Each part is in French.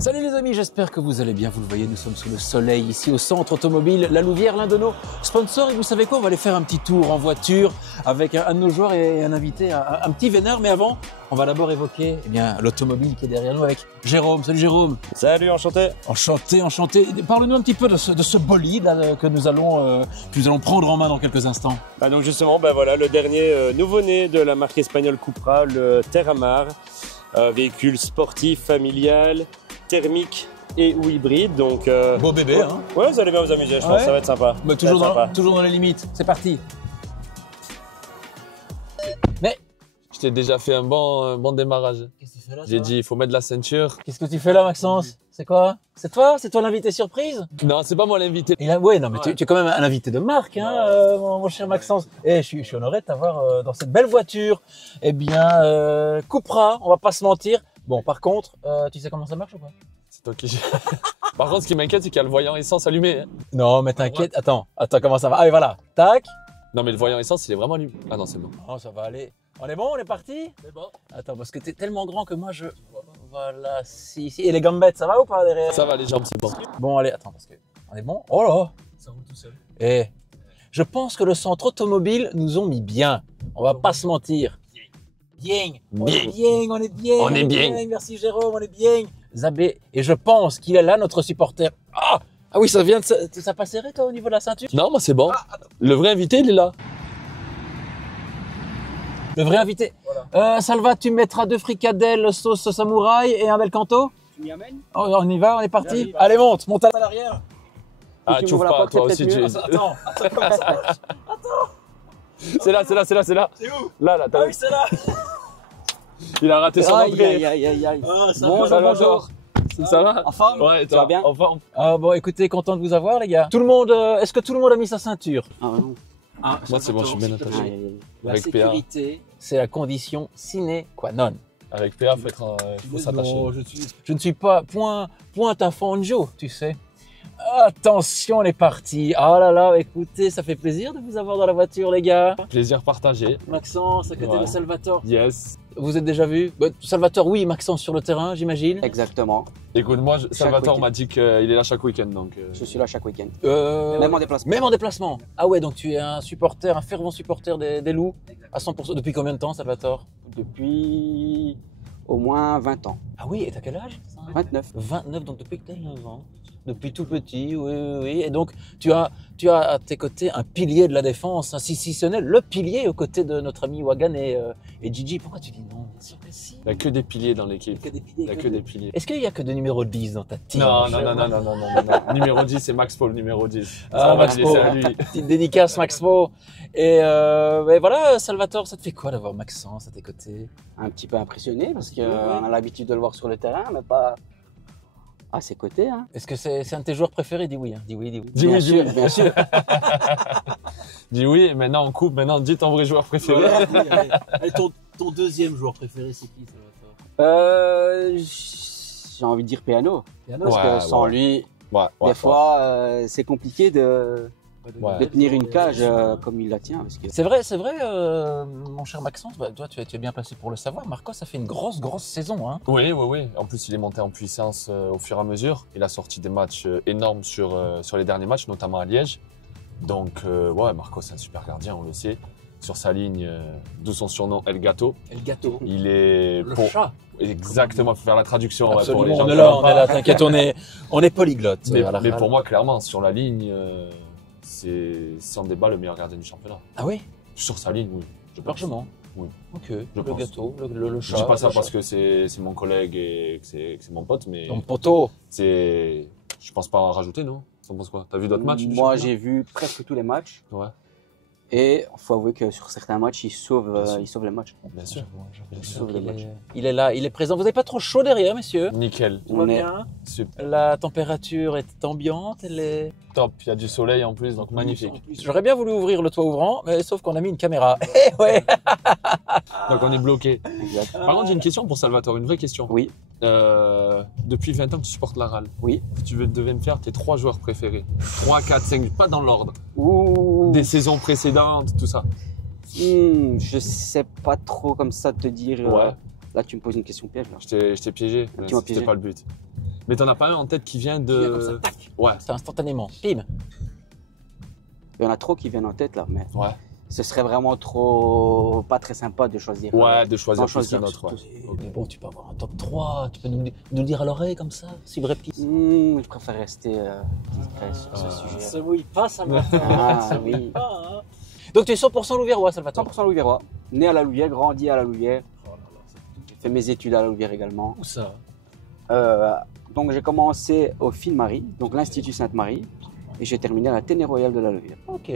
Salut les amis, j'espère que vous allez bien. Vous le voyez, nous sommes sous le soleil ici au centre automobile La Louvière, l'un de nos sponsors. Et vous savez quoi, on va aller faire un petit tour en voiture avec un de nos joueurs et un invité, un petit vénère. Mais avant, on va d'abord évoquer l'automobile qui est derrière nous avec Jérôme. Salut Jérôme. Salut, enchanté. Enchanté. Parle-nous un petit peu de ce bolide là, que nous allons prendre en main dans quelques instants. Donc justement, voilà, le dernier nouveau-né de la marque espagnole Cupra, le Terramar. Véhicule sportif, familial, thermique et ou hybride. Donc, beau bébé, hein. Ouais, vous allez bien vous amuser, je pense, ça va être sympa. Mais toujours dans les limites, c'est parti. Mais je t'ai déjà fait un bon démarrage. qu'est-ce que tu fais là? J'ai dit, il faut mettre la ceinture. Qu'est-ce que tu fais là, Maxence? C'est quoi? C'est toi l'invité surprise? Non, c'est pas moi l'invité. Ouais, non, mais tu es quand même un invité de marque, hein, mon cher Maxence. Et je suis honoré de t'avoir dans cette belle voiture. Eh bien, Cupra, on va pas se mentir. Bon, par contre, tu sais comment ça marche ou pas? C'est toi qui... Par contre, ce qui m'inquiète, c'est qu'il y a le voyant essence allumé. Hein. Non, mais t'inquiète. Attends, comment ça va? Ah oui, voilà. Tac. Non, mais le voyant essence, il est vraiment allumé. Ah non, c'est bon. Oh, ça va aller. On est bon, on est parti? C'est bon. Attends, parce que t'es tellement grand que moi, Voilà, si. Et les gambettes, ça va ou pas derrière? Ça va, les jambes, c'est bon. Bon, allez, attends, parce que... On est bon? Oh là! Ça roule tout seul. Eh, je pense que le centre automobile nous ont mis bien. On va pas se mentir. Bien. On est bien. Merci Jérôme, on est bien. Zabé, et je pense qu'il est là, notre supporter. Ah oui, ça vient de ça pas serré, toi, au niveau de la ceinture? Non, moi, c'est bon. Le vrai invité, il est là. Le vrai invité. Voilà. Salva, tu mettras 2 fricadelles sauce samouraï et un bel canto? Tu m'y amènes? Oh, on y va, on est parti. Allez, monte à l'arrière. Ah, tu ouvres pas, toi aussi. Attends, comment ça marche? C'est là. C'est où? Là, Ah oui, c'est là. Il a raté son entrée. Aïe. Oh, Bonjour. Ça va? En forme? Ouais, Ça va bien? En forme. Ah bon, écoutez, content de vous avoir, les gars. Tout le monde, est-ce que tout le monde a mis sa ceinture? Ah non. Moi, c'est bon, je suis bien attaché. La Avec PA. sécurité, c'est la condition sine qua non. Avec PA, faut s'attacher. Non, je ne suis pas point à Fangio, tu sais. Attention, on est parti. Ah là là, écoutez, ça fait plaisir de vous avoir dans la voiture, les gars. Plaisir partagé. Maxence, à côté de Salvatore. Yes. Vous êtes déjà vu? Salvatore, oui, Maxence sur le terrain, j'imagine. Exactement. Écoute, moi, Salvatore week-end. m'a dit qu'il est là chaque week-end, donc. Je suis là chaque week-end. Même en déplacement. Même en déplacement. Ah ouais, donc tu es un fervent supporter des Loups à 100%. Depuis combien de temps, Salvatore? Depuis au moins 20 ans. Ah oui, et t'as quel âge? 29. 29, donc depuis que t'as 9 ans. Depuis tout petit, oui. Et donc, tu as à tes côtés un pilier de la défense, si ce n'est le pilier aux côtés de notre ami Wagan et Gigi. Pourquoi tu dis non? Bien sûr que si. Il n'y a que des piliers dans l'équipe. Il n'y a que des piliers. Est-ce qu'il n'y a que de numéro 10 dans ta team? Non. Numéro 10, c'est Max Paul, numéro 10. Ah, Max Paul. C'est à lui. Petite dédicace, Max Paul. Et voilà, Salvatore, ça te fait quoi d'avoir Maxence à tes côtés? Un petit peu impressionné parce qu'on a l'habitude de le voir sur le terrain, mais pas à ses côtés. Hein. Est-ce que c'est un de tes joueurs préférés? Dis oui. Dis oui. Bien sûr. Dis oui, maintenant on coupe, maintenant dis ton vrai joueur préféré. Allez, ton deuxième joueur préféré, c'est qui, Salvatore? J'ai envie de dire Peano. Parce Ouais, que sans lui, des fois, c'est compliqué de tenir une cage comme il la tient. Parce que... C'est vrai, mon cher Maxence, toi tu es bien placé pour le savoir. Marcos a fait une grosse saison. Hein. Oui. En plus, il est monté en puissance au fur et à mesure. Il a sorti des matchs énormes sur les derniers matchs, notamment à Liège. Donc, Marcos, c'est un super gardien, on le sait. Sur sa ligne, d'où son surnom El Gato. El Gato. Il est le chat. Exactement, il faut faire la traduction. Absolument, pour les gens on est là, t'inquiète, on est polyglotte. Mais pour moi, clairement, sur la ligne, c'est sans débat le meilleur gardien du championnat. Ah oui? Sur sa ligne, oui. Largement. Oui. Ok, le pense. Gâteau, le chat. Je dis pas ça parce que c'est mon collègue et que c'est mon pote, mais ton poteau. Je pense pas en rajouter, non? T'en penses quoi? T'as vu d'autres matchs? Moi, j'ai vu presque tous les matchs. Ouais. Et il faut avouer que sur certains matchs, il sauve les matchs. Bien sûr. Il est là, il est présent. Vous n'avez pas trop chaud derrière, messieurs? Nickel. Tout va bien. Super. La température est ambiante, elle est... Top, il y a du soleil en plus, donc magnifique. J'aurais bien voulu ouvrir le toit ouvrant, mais sauf qu'on a mis une caméra. Ouais. Donc on est bloqué. Exact. Par contre, j'ai une question pour Salvatore, une vraie question. Oui. Depuis 20 ans, tu supportes la RAL. Oui. Si tu devais me faire tes 3 joueurs préférés. 3, 4, 5, pas dans l'ordre. Ouh. Des saisons précédentes, tout ça. Je sais pas trop comme ça te dire. Ouais. Là, tu me poses une question piège. Là. Je t'ai piégé, mais Tu m'as c'était piégé. pas le but. Mais t'en as pas un en tête qui vient Qui vient comme de. ça, tac. Ouais. C'est instantanément. Pim. Il y en a trop qui viennent en tête là, mais Ouais. ce serait vraiment trop pas très sympa de choisir. Ouais, de choisir d'en plus qu'un autre. Ouais. Mais bon, tu peux avoir un top 3, tu peux nous le dire à l'oreille comme ça, si vrai pisse. Je préfère rester discret sur ce sujet. Se mouille pas, ça m'attend. Ah oui. Donc tu es 100% Louviérois, Salvatore. 100% Louviérois. Né à la Louvière, grandi à la Louvière. J'ai fait mes études à la Louvière également. Où ça? Donc j'ai commencé au Phil-Marie, donc l'Institut Sainte-Marie, et j'ai terminé à la Téné Royale de la Louvière. Ok.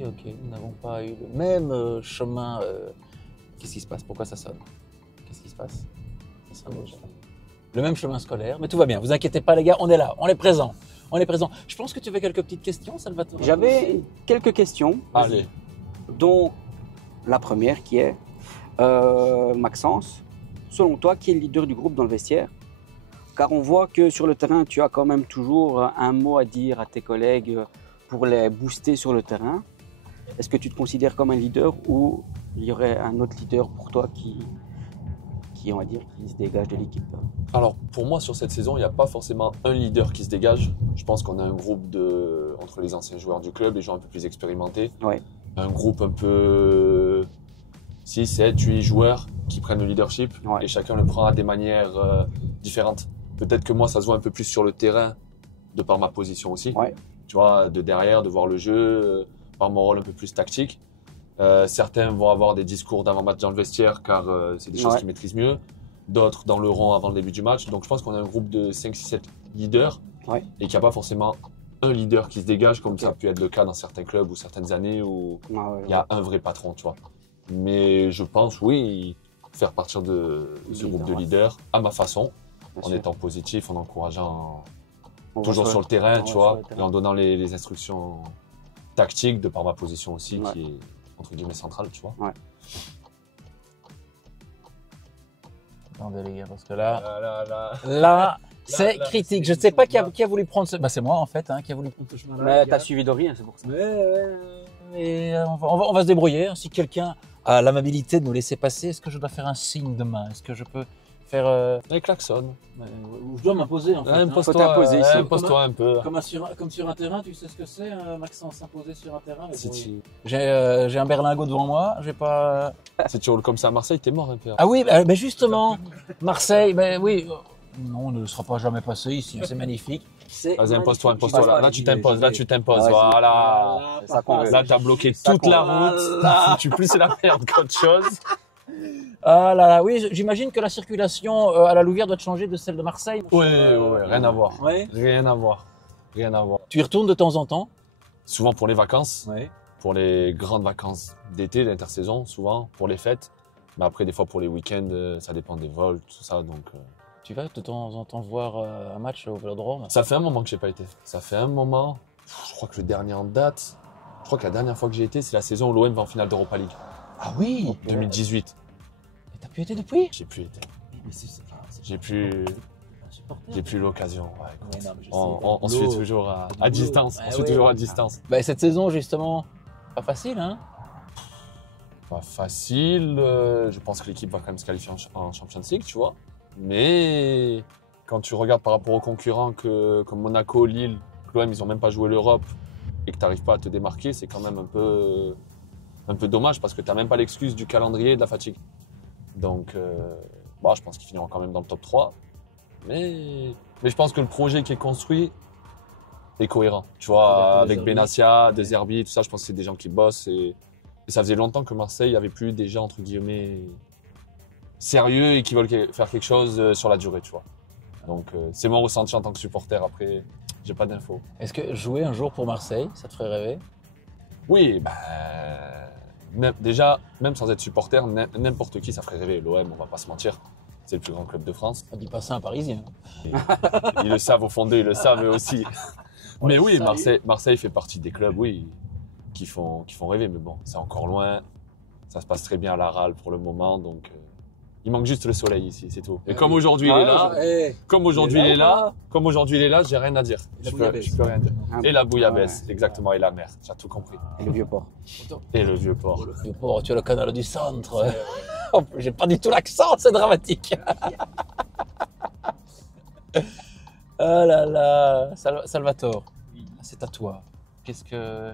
Nous n'avons pas eu le même chemin. Qu'est-ce qui se passe? Pourquoi ça sonne? Qu'est-ce qui se passe? Ça sonne déjà. Le même chemin scolaire, mais tout va bien. Vous inquiétez pas, les gars, on est là, on est présent. Je pense que tu avais quelques petites questions, Salvatore. J'avais quelques questions, Allez. dont la première qui est Maxence, selon toi, qui est le leader du groupe dans le vestiaire? Car on voit que sur le terrain, tu as quand même toujours un mot à dire à tes collègues pour les booster sur le terrain. Est-ce que tu te considères comme un leader ou il y aurait un autre leader pour toi qui on va dire, qui se dégage de l'équipe? Alors, pour moi, sur cette saison, il n'y a pas forcément un leader qui se dégage. Je pense qu'on a un groupe entre les anciens joueurs du club, les gens un peu plus expérimentés. Ouais. Un groupe un peu 6, 7, 8 joueurs qui prennent le leadership Ouais. et chacun le prend à des manières différentes. Peut-être que moi, ça se voit un peu plus sur le terrain, de par ma position aussi. Ouais. Tu vois, de derrière, de voir le jeu, par mon rôle un peu plus tactique. Certains vont avoir des discours d'avant-match dans le vestiaire car c'est des choses Ouais. qu'ils maîtrisent mieux. D'autres dans le rond avant le début du match. Donc je pense qu'on a un groupe de 5, 6, 7 leaders Ouais. et qu'il n'y a pas forcément un leader qui se dégage comme Ok. ça a pu être le cas dans certains clubs ou certaines années où Ah ouais, il y a un vrai patron, tu vois. Mais je pense, oui, faire partir de ce groupe de leaders à ma façon, bien en sûr. étant positif, en encourageant On va toujours sur le terrain, on tu va vois, sur le terrain. et en donnant les instructions tactiques de par ma position aussi, Ouais. qui est entre guillemets centrale, tu vois. Attendez les gars, parce que là, c'est critique. Je ne sais pas qui a voulu prendre ce... Bah c'est moi en fait, qui a voulu prendre ce chemin-là. Mais les t'as gars. suivi de rien, c'est pour ça. Mais on va se débrouiller. Si quelqu'un a l'amabilité de nous laisser passer, est-ce que je dois faire un signe de main? Est-ce que je peux faire... Les klaxons. Je dois m'imposer en fait. Impose-toi, Faut t'imposer ici. impose-toi un peu. Comme sur un terrain, tu sais ce que c'est, Maxence, s'imposer sur un terrain. Mais Si bon, tu, j'ai un berlingot devant moi, j'ai pas... si tu roules comme ça à Marseille, t'es mort un peu. Ah oui, mais justement, Marseille, oui, non, on ne sera pas jamais passé ici, c'est magnifique. Vas-y, impose-toi, impose-toi. Là, tu t'imposes, là, tu t'imposes. Vas-y. Voilà. C'est ça qu'on veut. Là, t'as bloqué Ça toute la qu'on route. T'as foutu plus la merde qu'autre chose. Ah là là, oui, j'imagine que la circulation à la Louvière doit changer de celle de Marseille. Oui, rien à voir. Ouais. Rien à voir. Rien à voir. Tu y retournes de temps en temps. Souvent pour les vacances, Ouais. pour les grandes vacances d'été, l'intersaison, souvent, pour les fêtes. Mais après, des fois, pour les week-ends, ça dépend des vols, tout ça. Donc, Tu vas de temps en temps voir un match au Vélodrome. ça fait un moment que j'ai pas été. Ça fait un moment. Je crois que le dernier en date, je crois que la dernière fois que j'ai été, c'est la saison où l'OM va en finale d'Europa League. Ah oui. 2018. Et t'as pu été depuis? J'ai plus été. Mais c'est J'ai plus, insupportable. j'ai plus l'occasion. Ouais, écoute. Ouais, non, mais je sais, On se fait toujours à distance. Ouais, On se fait ouais. toujours à distance. Bah, cette saison, justement, pas facile, hein? Pas facile. Je pense que l'équipe va quand même se qualifier en Champions League, tu vois. Mais quand tu regardes par rapport aux concurrents comme Monaco, Lille, l'OM, ils ont même pas joué l'Europe et que tu n'arrives pas à te démarquer, c'est quand même un peu dommage parce que tu n'as même pas l'excuse du calendrier et de la fatigue. Donc, je pense qu'ils finiront quand même dans le top 3. Mais je pense que le projet qui est construit est cohérent. Tu vois, avec Benassia, De Zerbi, tout ça, je pense que c'est des gens qui bossent. Et ça faisait longtemps que Marseille avait plus des gens, entre guillemets, sérieux et qui veulent faire quelque chose sur la durée, tu vois. Donc, c'est mon ressenti en tant que supporter. Après, j'ai pas d'infos. Est-ce que jouer un jour pour Marseille, ça te ferait rêver? Oui, déjà, même sans être supporter, n'importe qui, ça ferait rêver. L'OM, on va pas se mentir, c'est le plus grand club de France. On dit pas ça à un Parisien. Ils le savent au fond d'eux, ils le savent eux aussi. Mais oui, Sérieux Marseille fait partie des clubs, oui, qui font rêver. Mais bon, c'est encore loin. Ça se passe très bien à la râle pour le moment, donc il manque juste le soleil ici, c'est tout. Et comme aujourd'hui il est là, comme aujourd'hui il est là, j'ai rien à dire. Je peux rien dire. Et la bouillabaisse, exactement, et la mer, tu as tout compris. Et le vieux port. Et le vieux port. Le pauvre, tu as le canal du centre. En plus, j'ai pas du tout l'accent, c'est dramatique. Ah là là, Salvatore, c'est à toi. Qu'est-ce que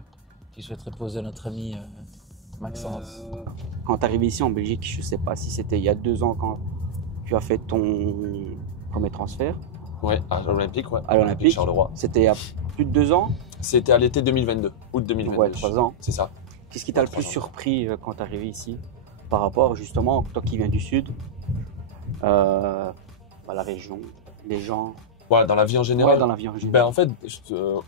tu souhaiterais poser à notre ami Maxence? Quand tu arrives ici en Belgique, je ne sais pas si c'était il y a 2 ans quand tu as fait ton premier transfert Ouais, à l'Olympique, ouais. à l'Olympique. Charleroi. C'était il y a plus de 2 ans, C'était à l'été 2022, août 2022. ouais, 3 ans. C'est ça. Qu'est-ce qui t'a le plus surpris quand tu es arrivé ici par rapport justement, toi qui viens du Sud, à la région, les gens, Ouais, dans la vie en général. ouais, dans la vie en Ben, général. en fait,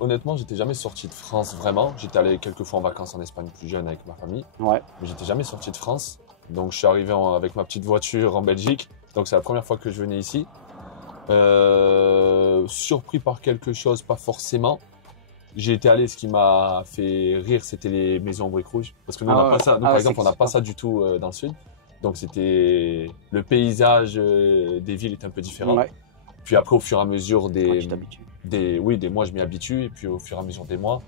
honnêtement, j'étais jamais sorti de France vraiment. J'étais allé quelques fois en vacances en Espagne plus jeune avec ma famille, Ouais, mais j'étais jamais sorti de France. Donc je suis arrivé avec ma petite voiture en Belgique. Donc c'est la première fois que je venais ici. Surpris par quelque chose, pas forcément. J'ai été allé, ce qui m'a fait rire, c'était les maisons en briques rouges. Parce que nous, on n'a Ah pas ouais. ça. Nous, Ah par ouais, exemple, c'est on n'a pas excitant. ça du tout dans le sud. Donc c'était le paysage des villes est un peu différent. ouais. Puis après, au fur et à mesure Ouais, tu t'habitues. des mois, je m'y habitue. Et puis au fur et à mesure des mois,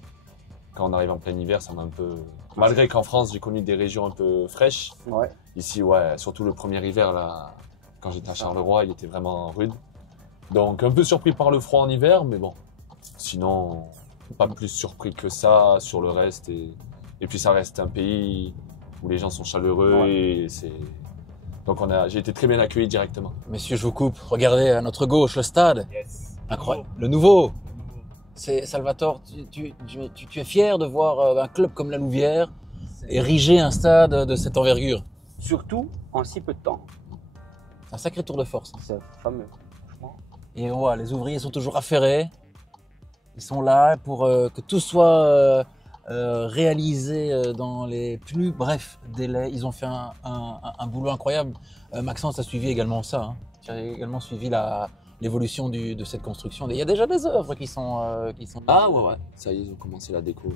quand on arrive en plein hiver, ça m'a un peu. Malgré qu'en France, j'ai connu des régions un peu fraîches. Ouais. Ici, ouais, surtout le premier hiver, là, quand j'étais à Charleroi, il était vraiment rude. Donc un peu surpris par le froid en hiver, mais bon. Sinon, pas plus surpris que ça sur le reste. Et puis ça reste un pays où les gens sont chaleureux et c'est. Donc j'ai été très bien accueilli directement. Messieurs, je vous coupe. Regardez à notre gauche le stade. Yes. Incroyable. Le nouveau. C'est Salvatore, tu es fier de voir un club comme la Louvière ériger un stade de cette envergure. Surtout en si peu de temps. C'est un sacré tour de force. C'est fameux. Franchement. Et on voit, les ouvriers sont toujours affairés. Ils sont là pour que tout soit réalisé dans les plus brefs délais. Ils ont fait un boulot incroyable. Maxence a suivi également ça. Hein. Tu as également suivi l'évolution de cette construction. Il y a déjà des œuvres qui sont. Ah ouais, ça y est, ils ont commencé la déco.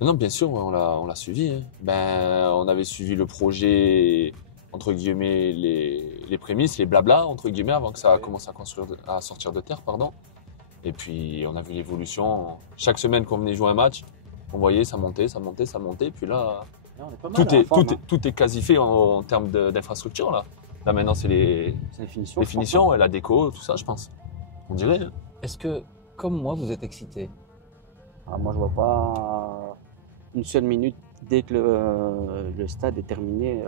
Non, bien sûr, ouais, on l'a suivi. Hein. Ben, on avait suivi le projet, entre guillemets, les prémices, les blabla, entre guillemets, avant que ça commence à sortir de terre, pardon. Et puis, on a vu l'évolution. Chaque semaine qu'on venait jouer un match, on voyait ça montait, ça montait, ça montait. Puis là, On est pas mal, tout est quasi fait en termes d'infrastructure, là. Là, maintenant, c'est les C'est les finitions. finitions, la déco, tout ça, je pense. On dirait. Hein. Est-ce que, comme moi, vous êtes excité? Ah, moi, je vois pas une seule minute dès que le stade est terminé,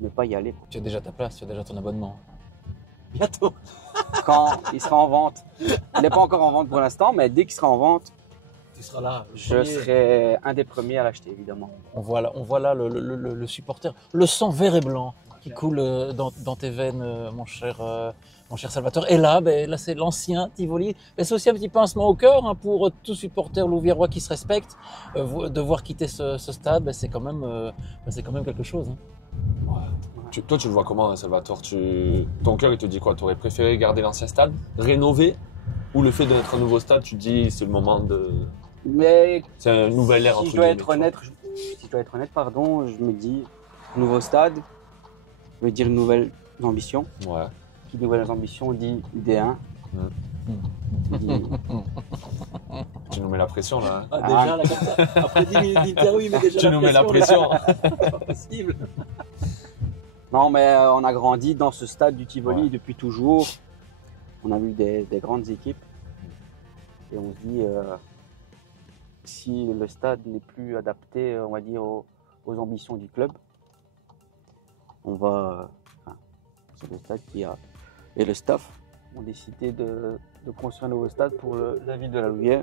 ne pas y aller. Tu as déjà ta place, tu as déjà ton abonnement. Bientôt. Quand il sera en vente, il n'est pas encore en vente pour l'instant, mais dès qu'il sera en vente, Tu seras là. je serai un des premiers à l'acheter, évidemment. On voit là le supporter, le sang vert et blanc qui coule dans tes veines, mon cher Salvatore. Et là, là c'est l'ancien Tivoli. Mais c'est aussi un petit pincement au cœur hein, pour tout supporter louviérois qui se respecte. Devoir quitter ce stade, c'est quand même quelque chose. Hein. Toi, tu le vois comment, hein, Salvatore? Ton cœur, il te dit quoi? Tu aurais préféré garder l'ancien stade, rénover, ou le fait de mettre un nouveau stade, tu te dis c'est le moment de. Mais C'est un nouvel ère entre si je dois guillemets. être honnête, pardon, je me dis nouveau stade, veut dire nouvelles ambitions. Ouais. Qui dit nouvelles ambitions dit D1. Dit- Tu nous mets la pression là. Hein. Ah, déjà, là, comme ça, après 10 minutes d'interview, il met déjà Tu nous mets la pression. C'est pas possible. Non, mais on a grandi dans ce stade du Tivoli Ouais. depuis toujours. On a vu des grandes équipes. Et on se dit, si le stade n'est plus adapté, on va dire, aux ambitions du club, on va. C'est le stade qui a. Et le staff ont décidé de construire un nouveau stade pour la ville de la Louvière.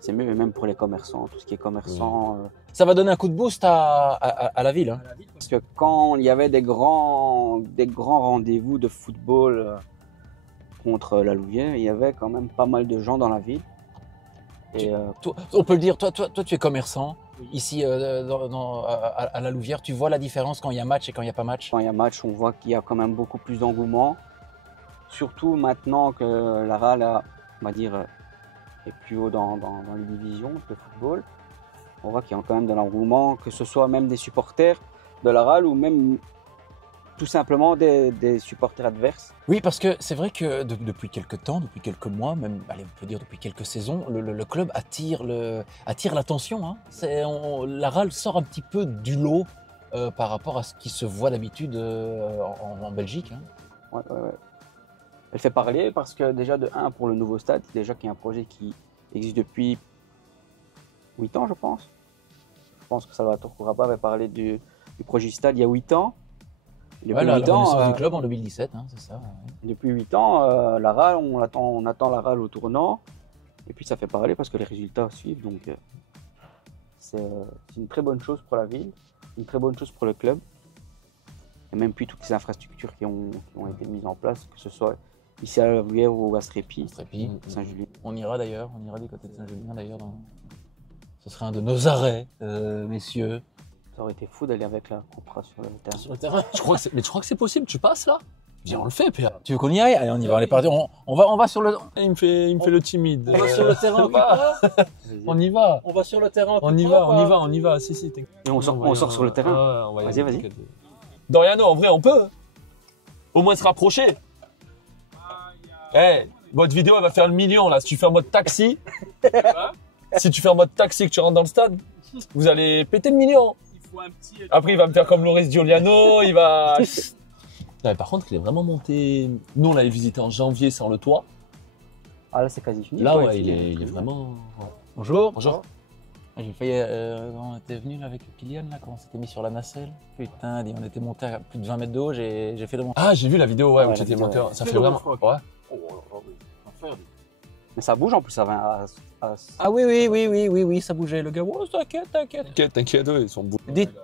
C'est mieux, et même pour les commerçants, tout ce qui est commerçant. Ça va donner un coup de boost à la ville. Hein. Parce que quand il y avait des grands rendez-vous de football contre la Louvière, il y avait quand même pas mal de gens dans la ville. Et Toi, on peut le dire, toi, tu es commerçant. Ici, à la Louvière, tu vois la différence quand il y a match et quand il n'y a pas match? quand il y a match, on voit qu'il y a quand même beaucoup plus d'engouement. Surtout maintenant que la RAL, on va dire, est plus haut dans les divisions de football. On voit qu'il y a quand même de l'engouement, que ce soit même des supporters de la RAL ou même tout simplement des supporters adverses. Oui, parce que c'est vrai que depuis quelques temps, depuis quelques mois, même, allez, on peut dire depuis quelques saisons, le club attire l'attention. Hein. La RAL sort un petit peu du lot par rapport à ce qui se voit d'habitude en Belgique. Hein. Ouais. Elle fait parler parce que déjà de 1 pour le nouveau stade, déjà qu'il y a un projet qui existe depuis 8 ans, je pense. Je pense que Salvatore Couraba avait parlé du projet du stade il y a 8 ans. Depuis Ouais, la 8 ans, renaissance du club en 2017, hein, c'est ça. Ouais. depuis 8 ans, la RAL, on attend la RAL au tournant. Et puis ça fait parler parce que les résultats suivent. Donc c'est une très bonne chose pour la ville, une très bonne chose pour le club. Et même puis toutes les infrastructures qui ont été mises en place, que ce soit ici à la Louvière ou à Strépy, Strépy. Saint-Julien. On ira d'ailleurs, on ira du côté de Saint-Julien d'ailleurs. Ce serait un de nos arrêts, messieurs. Ça aurait été fou d'aller avec la Cupra sur le terrain. Sur le terrain. Mais tu crois que c'est possible? Tu passes là? Viens, on le fait, PA. Tu veux qu'on y aille? Allez, on y va, on est parti. On va sur le. Il me fait le timide. On va sur le terrain. On y va. On va sur le terrain. On y va. Si. Et on sort sur le terrain. Vas-y. Doriano, en vrai, on peut. Au moins se rapprocher. Votre vidéo, elle va faire le million, là. Si tu fais en mode taxi. Si tu fais en mode taxi que tu rentres dans le stade, vous allez péter le million. Après, il va me faire comme Loris Giuliano, il va... Ouais, par contre, il est vraiment monté... Nous, on l'avait visité en janvier sans le toit. Ah là, c'est quasi fini. Là, toi, ouais, il est vraiment... Bonjour. Bonjour. J'ai failli, quand on était venu là, avec Kylian, là, quand on s'était mis sur la nacelle. Putain, on était monté à plus de 20 mètres de haut, j'ai fait le montage. Ah, j'ai vu la vidéo, ouais, Ouais, où la tu étais vidéo, monté. ouais. Ça fait vraiment... Ouais. Mais ça bouge en plus, ça va Ah oui, ça bougeait. Le gars, oh, t'inquiète. T'inquiète, ils sont beaux.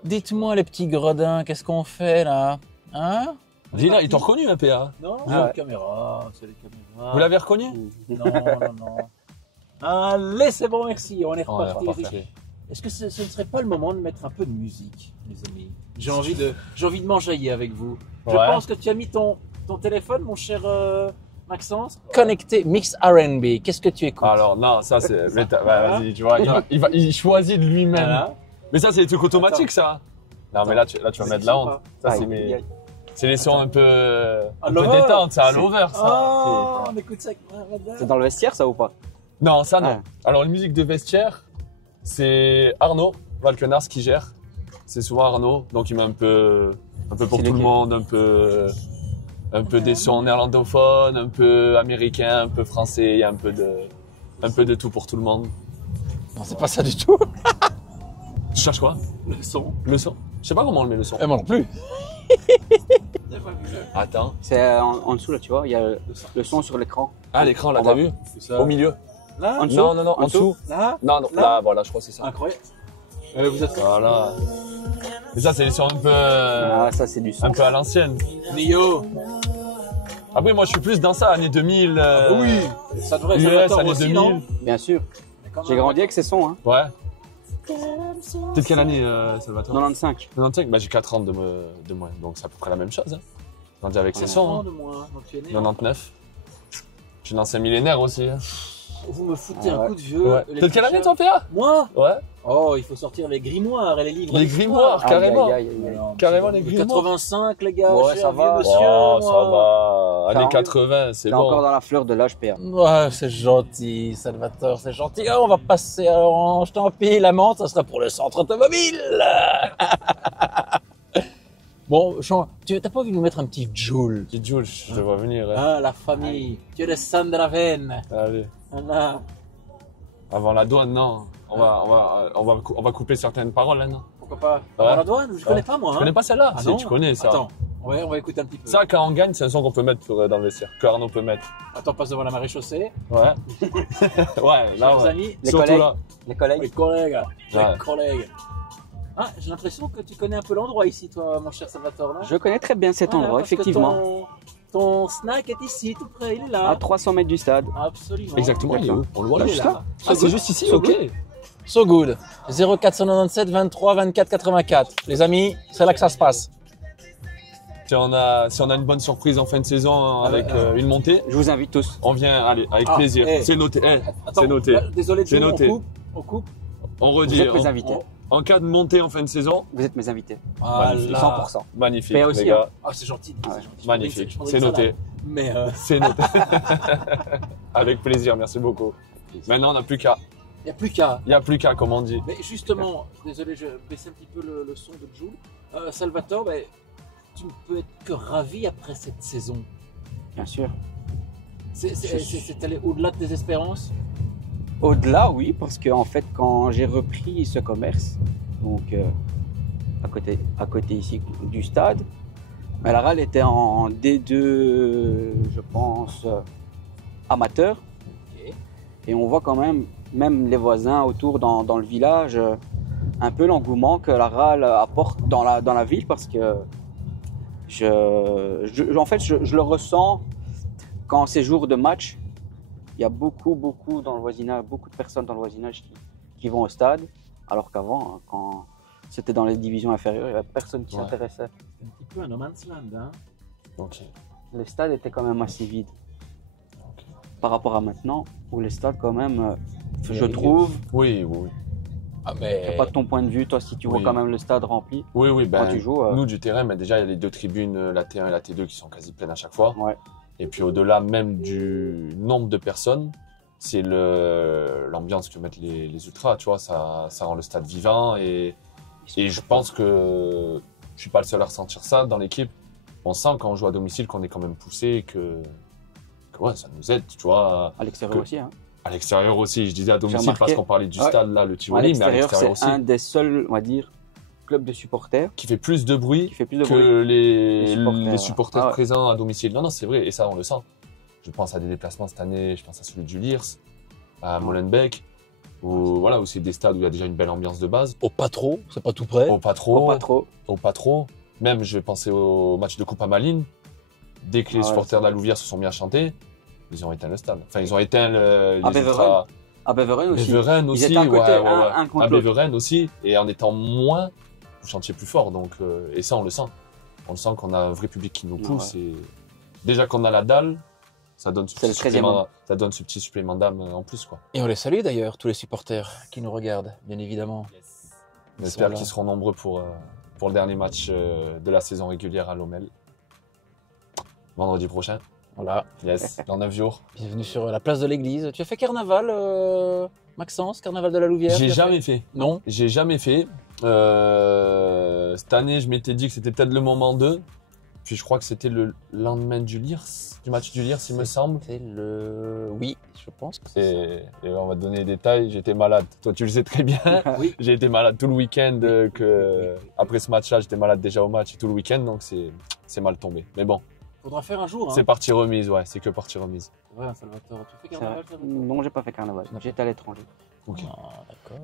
Dites-moi, les petits gredins, qu'est-ce qu'on fait là? Hein? Dis-là, ils t'ont reconnu, un PA. Non, Ah c'est ouais. les caméras, c'est les caméras. Vous l'avez reconnu? Non. Allez, c'est bon, merci. On est Ouais, reparti. reparti. Est-ce que ce ne serait pas le moment de mettre un peu de musique, mes amis? J'ai envie de m'enjailler avec vous. Je Ouais. pense que tu as mis ton téléphone, mon cher Maxence, connecté Mix R&B. Qu'est-ce que tu écoutes? Alors, non, ça, c'est... Mais vas-y, tu vois, il choisit de lui-même. Voilà. Mais ça, c'est des trucs automatiques, ça. Non, mais là, tu vas mettre de la honte. Ça, c'est les sons un peu détente, c'est à l'over, ça. Oh, on écoute ça. C'est dans le vestiaire, ça ou pas? Non, ça, non. Ouais. Alors, les musiques de vestiaire, c'est Arnaud Valkenars qui gère. C'est souvent Arnaud, donc il met un peu pour C'est tout le lequel monde, un peu des sons néerlandophones, un peu américains, un peu français, il y a un peu de tout pour tout le monde. Non, c'est pas ça du tout. Tu cherches quoi? Le son. Le son? Je sais pas comment on le met le son. Et moi non plus. Attends. C'est en dessous là, tu vois, il y a le son sur l'écran. Ah, l'écran, là, En t'as bas. vu? Au milieu. Là, En dessous? Non, en dessous. là, Non, Là là, voilà, je crois que c'est ça. incroyable. Vous êtes Voilà. Mais ça, c'est les sons un peu, Ah, ça c'est du son. un peu à l'ancienne. Nio. Après, moi, je suis plus dans ça, années 2000. Oui, ça devrait être US, Salvatore années aussi, 2000. non? Bien sûr. J'ai grandi avec ces sons, hein. Ouais. T'es de quelle année, Salvatore? 95. 95. Bah, j'ai 4 ans de moins, donc c'est à peu près la même chose. Hein. J'ai grandi avec ces sons. de moins. Donc tu es né. 99. Je suis un ancien millénaire aussi. Hein. Vous me foutez Ah un ouais. coup de vieux. Ouais. les T'es de quelle plus année, chers. toi, PA? Moi? Ouais. Oh, il faut sortir les grimoires et les livres. Les d'histoire. grimoires, carrément. Aïe, aïe, aïe, aïe. Alors, Carrément, c'est les de grimoires. 85, les gars. Ouais, cher ça vieux va. monsieur, Oh, moi. ça va. Années 40. 80, c'est T'es encore bon. dans la fleur de l'âge, PA. Ouais, c'est gentil, Salvatore, c'est gentil. Oh, on va passer, alors, je t'en prie, la menthe, ça sera pour le centre automobile. Bon, tu t'as pas envie de nous mettre un petit Joule? Petit Jules, je te vois venir. Hein. Ah, la famille. Tu es de Sandraven. Allez. Voilà. Avant la douane, non. On va couper certaines paroles, là, non? Pourquoi pas? Ouais. Avant la douane? Je connais pas, moi. Tu Hein. connais pas celle-là? Ah Si, non. tu connais ça. Attends, on va écouter un petit peu. Ça, quand on gagne, c'est un son qu'on peut mettre dans le vestiaire. Que Arnaud peut mettre. Attends, on passe devant la maréchaussée. Ouais. Ouais, là, Chers ouais. amis, Les Surtout collègues. là. Les collègues. les collègues. Ouais. Les collègues. Ah, j'ai l'impression que tu connais un peu l'endroit ici, toi, mon cher Salvatore, là. Je connais très bien cet Voilà, endroit, parce que effectivement. Ton snack est ici, tout près, il est là. À 300 mètres du stade. Absolument. Exactement, il est où? On le voit là, Il est juste là. là. Ah, c'est juste ici, So ok. So good. 0497 23 24 84. Les amis, c'est là que ça se passe. Si on a une bonne surprise en fin de saison avec une montée, Je vous invite tous. on vient, allez, avec Ah, plaisir. eh. C'est noté. Attends, C'est noté. là, désolé, C'est Joe, noté. On coupe. On Vous redit. êtes mes invités. En cas de montée en fin de saison, Vous êtes mes invités. Voilà. 100%. magnifique, Mais aussi, les gars. Ah, c'est gentil. Ouais. C'est gentil. Magnifique. Je prendrai C'est une noté. salade. Mais C'est noté. Avec plaisir, merci beaucoup. Maintenant, on n'a plus qu'à. il n'y a plus qu'à. Il n'y a plus qu'à, comme on dit. Mais justement, désolé, je baisse un petit peu le son de Jules. Salvatore, ben, tu ne peux être que ravi après cette saison. Bien sûr. C'est allé au-delà de tes espérances? Au-delà, oui, parce que en fait, quand j'ai repris ce commerce, donc à côté ici du stade, mais la RAL était en D2, je pense, amateur. Ok. Et on voit quand même les voisins autour dans le village, un peu l'engouement que la RAL apporte dans la ville, parce que en fait, je le ressens quand c'est jour de match. Il y a beaucoup dans le voisinage, beaucoup de personnes dans le voisinage qui vont au stade, alors qu'avant, quand c'était dans les divisions inférieures, il n'y avait personne qui s'intéressait. C'est un petit peu un no man's land, hein? Ok. Le stade était quand même assez vide. Par rapport à maintenant, où les stades quand même, je trouve, Oui. Ah, je mais... sais pas de ton point de vue, toi, si tu vois Oui. quand même le stade rempli Oui, quand ben, tu joues. nous du terrain, mais déjà il y a les deux tribunes, la T1 et la T2 qui sont quasi pleines à chaque fois. Ouais. Et puis au-delà même du nombre de personnes, c'est l'ambiance que mettent les ultras, tu vois, ça rend le stade vivant et je pense que je suis pas le seul à ressentir ça dans l'équipe. On sent quand on joue à domicile qu'on est quand même poussé et que ouais, ça nous aide, tu vois. À l'extérieur aussi. Hein. À l'extérieur aussi, je disais à domicile remarqué. parce qu'on parlait du Ouais. stade là, le À Tivoli, mais à l'extérieur, l'extérieur c'est aussi. un des seuls, on va dire, clubs de supporters Qui fait plus de bruit qui fait plus de bruit. que Les supporters, les supporters ouais. Ah ouais. présents à domicile. Non, c'est vrai, et ça, on le sent. Je pense à des déplacements cette année, je pense à celui du Liers, à Molenbeek, où c'est des stades où il y a déjà une belle ambiance de base. Au pas trop, c'est pas tout près. Au pas Oh, trop, pas trop. au pas trop. Même, je pensais au match de Coupe à Malines. Dès que les Ah ouais, supporters de la Louvière se sont mis à chanter, ils ont éteint le stade. Enfin, ils ont éteint les Beveren ultras. À Beveren aussi. Beveren Ils aussi, étaient à côté, ouais. un contre À l'autre. Beveren aussi, et en étant moins, vous chantiez plus fort. Donc, et ça, on le sent. On le sent qu'on a un vrai public qui nous pousse. Ouais. Et déjà qu'on a la dalle, ça donne ce C'est petit le 13e supplément, ça donne ce petit supplément d'âme en plus, quoi. Et on les salue d'ailleurs, tous les supporters qui nous regardent, bien évidemment. On espère là. qu'ils seront nombreux pour le dernier match de la saison régulière à Lommel. Vendredi prochain. Voilà. Yes, dans 9 jours. Bienvenue sur la place de l'église. Tu as fait carnaval, Maxence, carnaval de la Louvière? J'ai tu as jamais fait. Non. J'ai jamais fait. Cette année, je m'étais dit que c'était peut-être le moment 2. Puis je crois que c'était le lendemain du match du Liers, il me semble. C'est le... Oui, je pense que c'est ça. Et on va te donner les détails. J'étais malade. Toi, tu le sais très bien. Oui. J'ai été malade tout le week-end. Après ce match-là, j'étais malade déjà au match et tout le week-end. Donc c'est mal tombé. Mais bon, Faudra faire un jour. Hein. c'est partie remise. Ouais, c'est que partie remise. C'est vrai, hein, Salvatore. Tu fais Ça- carnaval, Salvatore? Non, j'ai pas fait carnaval. J'étais à l'étranger. Ok. Ah, d'accord.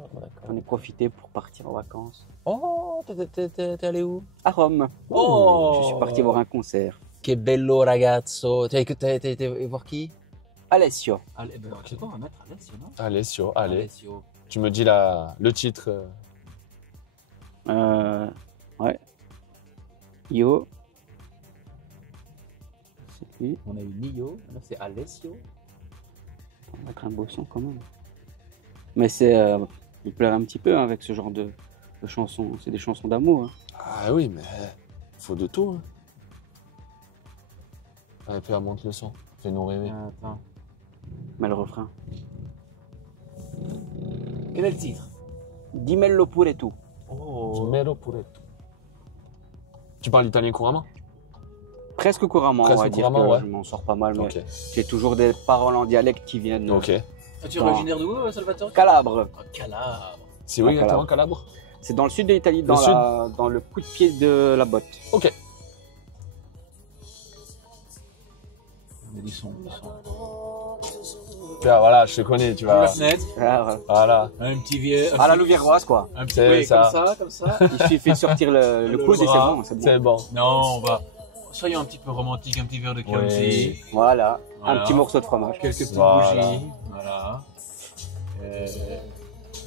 J'en ai profité pour partir en vacances. Oh, t'es allé où? À Rome. Oh. Je suis parti voir un concert. Que bello ragazzo. T'as été voir qui? Alessio. Allez, ben, c'est quoi, on va mettre Alessio, non? Allez. Alessio. Tu me dis le titre. Ouais. Yo. C'est lui. On a eu Nio, là c'est Alessio. On va mettre un beau son quand même. Mais il pleure un petit peu hein, avec ce genre de chansons. C'est des chansons d'amour. Hein. Ah oui, mais faut de tout. Hein. Allez, puis monte le son. Fais-nous rêver. Attends. Mais le refrain. Quel est le titre? Dimello pure tu. Oh. Mero puretto. Tu parles italien couramment? Presque couramment, Presque on va dire couramment, que ouais. je m'en sors pas mal, mais Ok. j'ai toujours des paroles en dialecte qui viennent. Ok. Tu es originaire d'où, Salvatore? Calabre. Ah, Calabre. C'est où Ah, exactement, Calabre? C'est dans le sud de l'Italie, dans le coup de pied de la botte. Ok. On a du son. Tiens, voilà, je te connais, tu La vas. fenêtre, Ah, Voilà. un petit vieux. à la louviéroise, quoi. Un petit C'est oui, ça. comme ça. Il suffit de sortir le Le coude et c'est bras. bon. C'est bon. C'est bon. Non, on va. Soyons un petit peu romantique, un petit verre de Chianti, Voilà. Voilà. Un petit morceau de fromage. quelques petites Voilà. bougies. Voilà.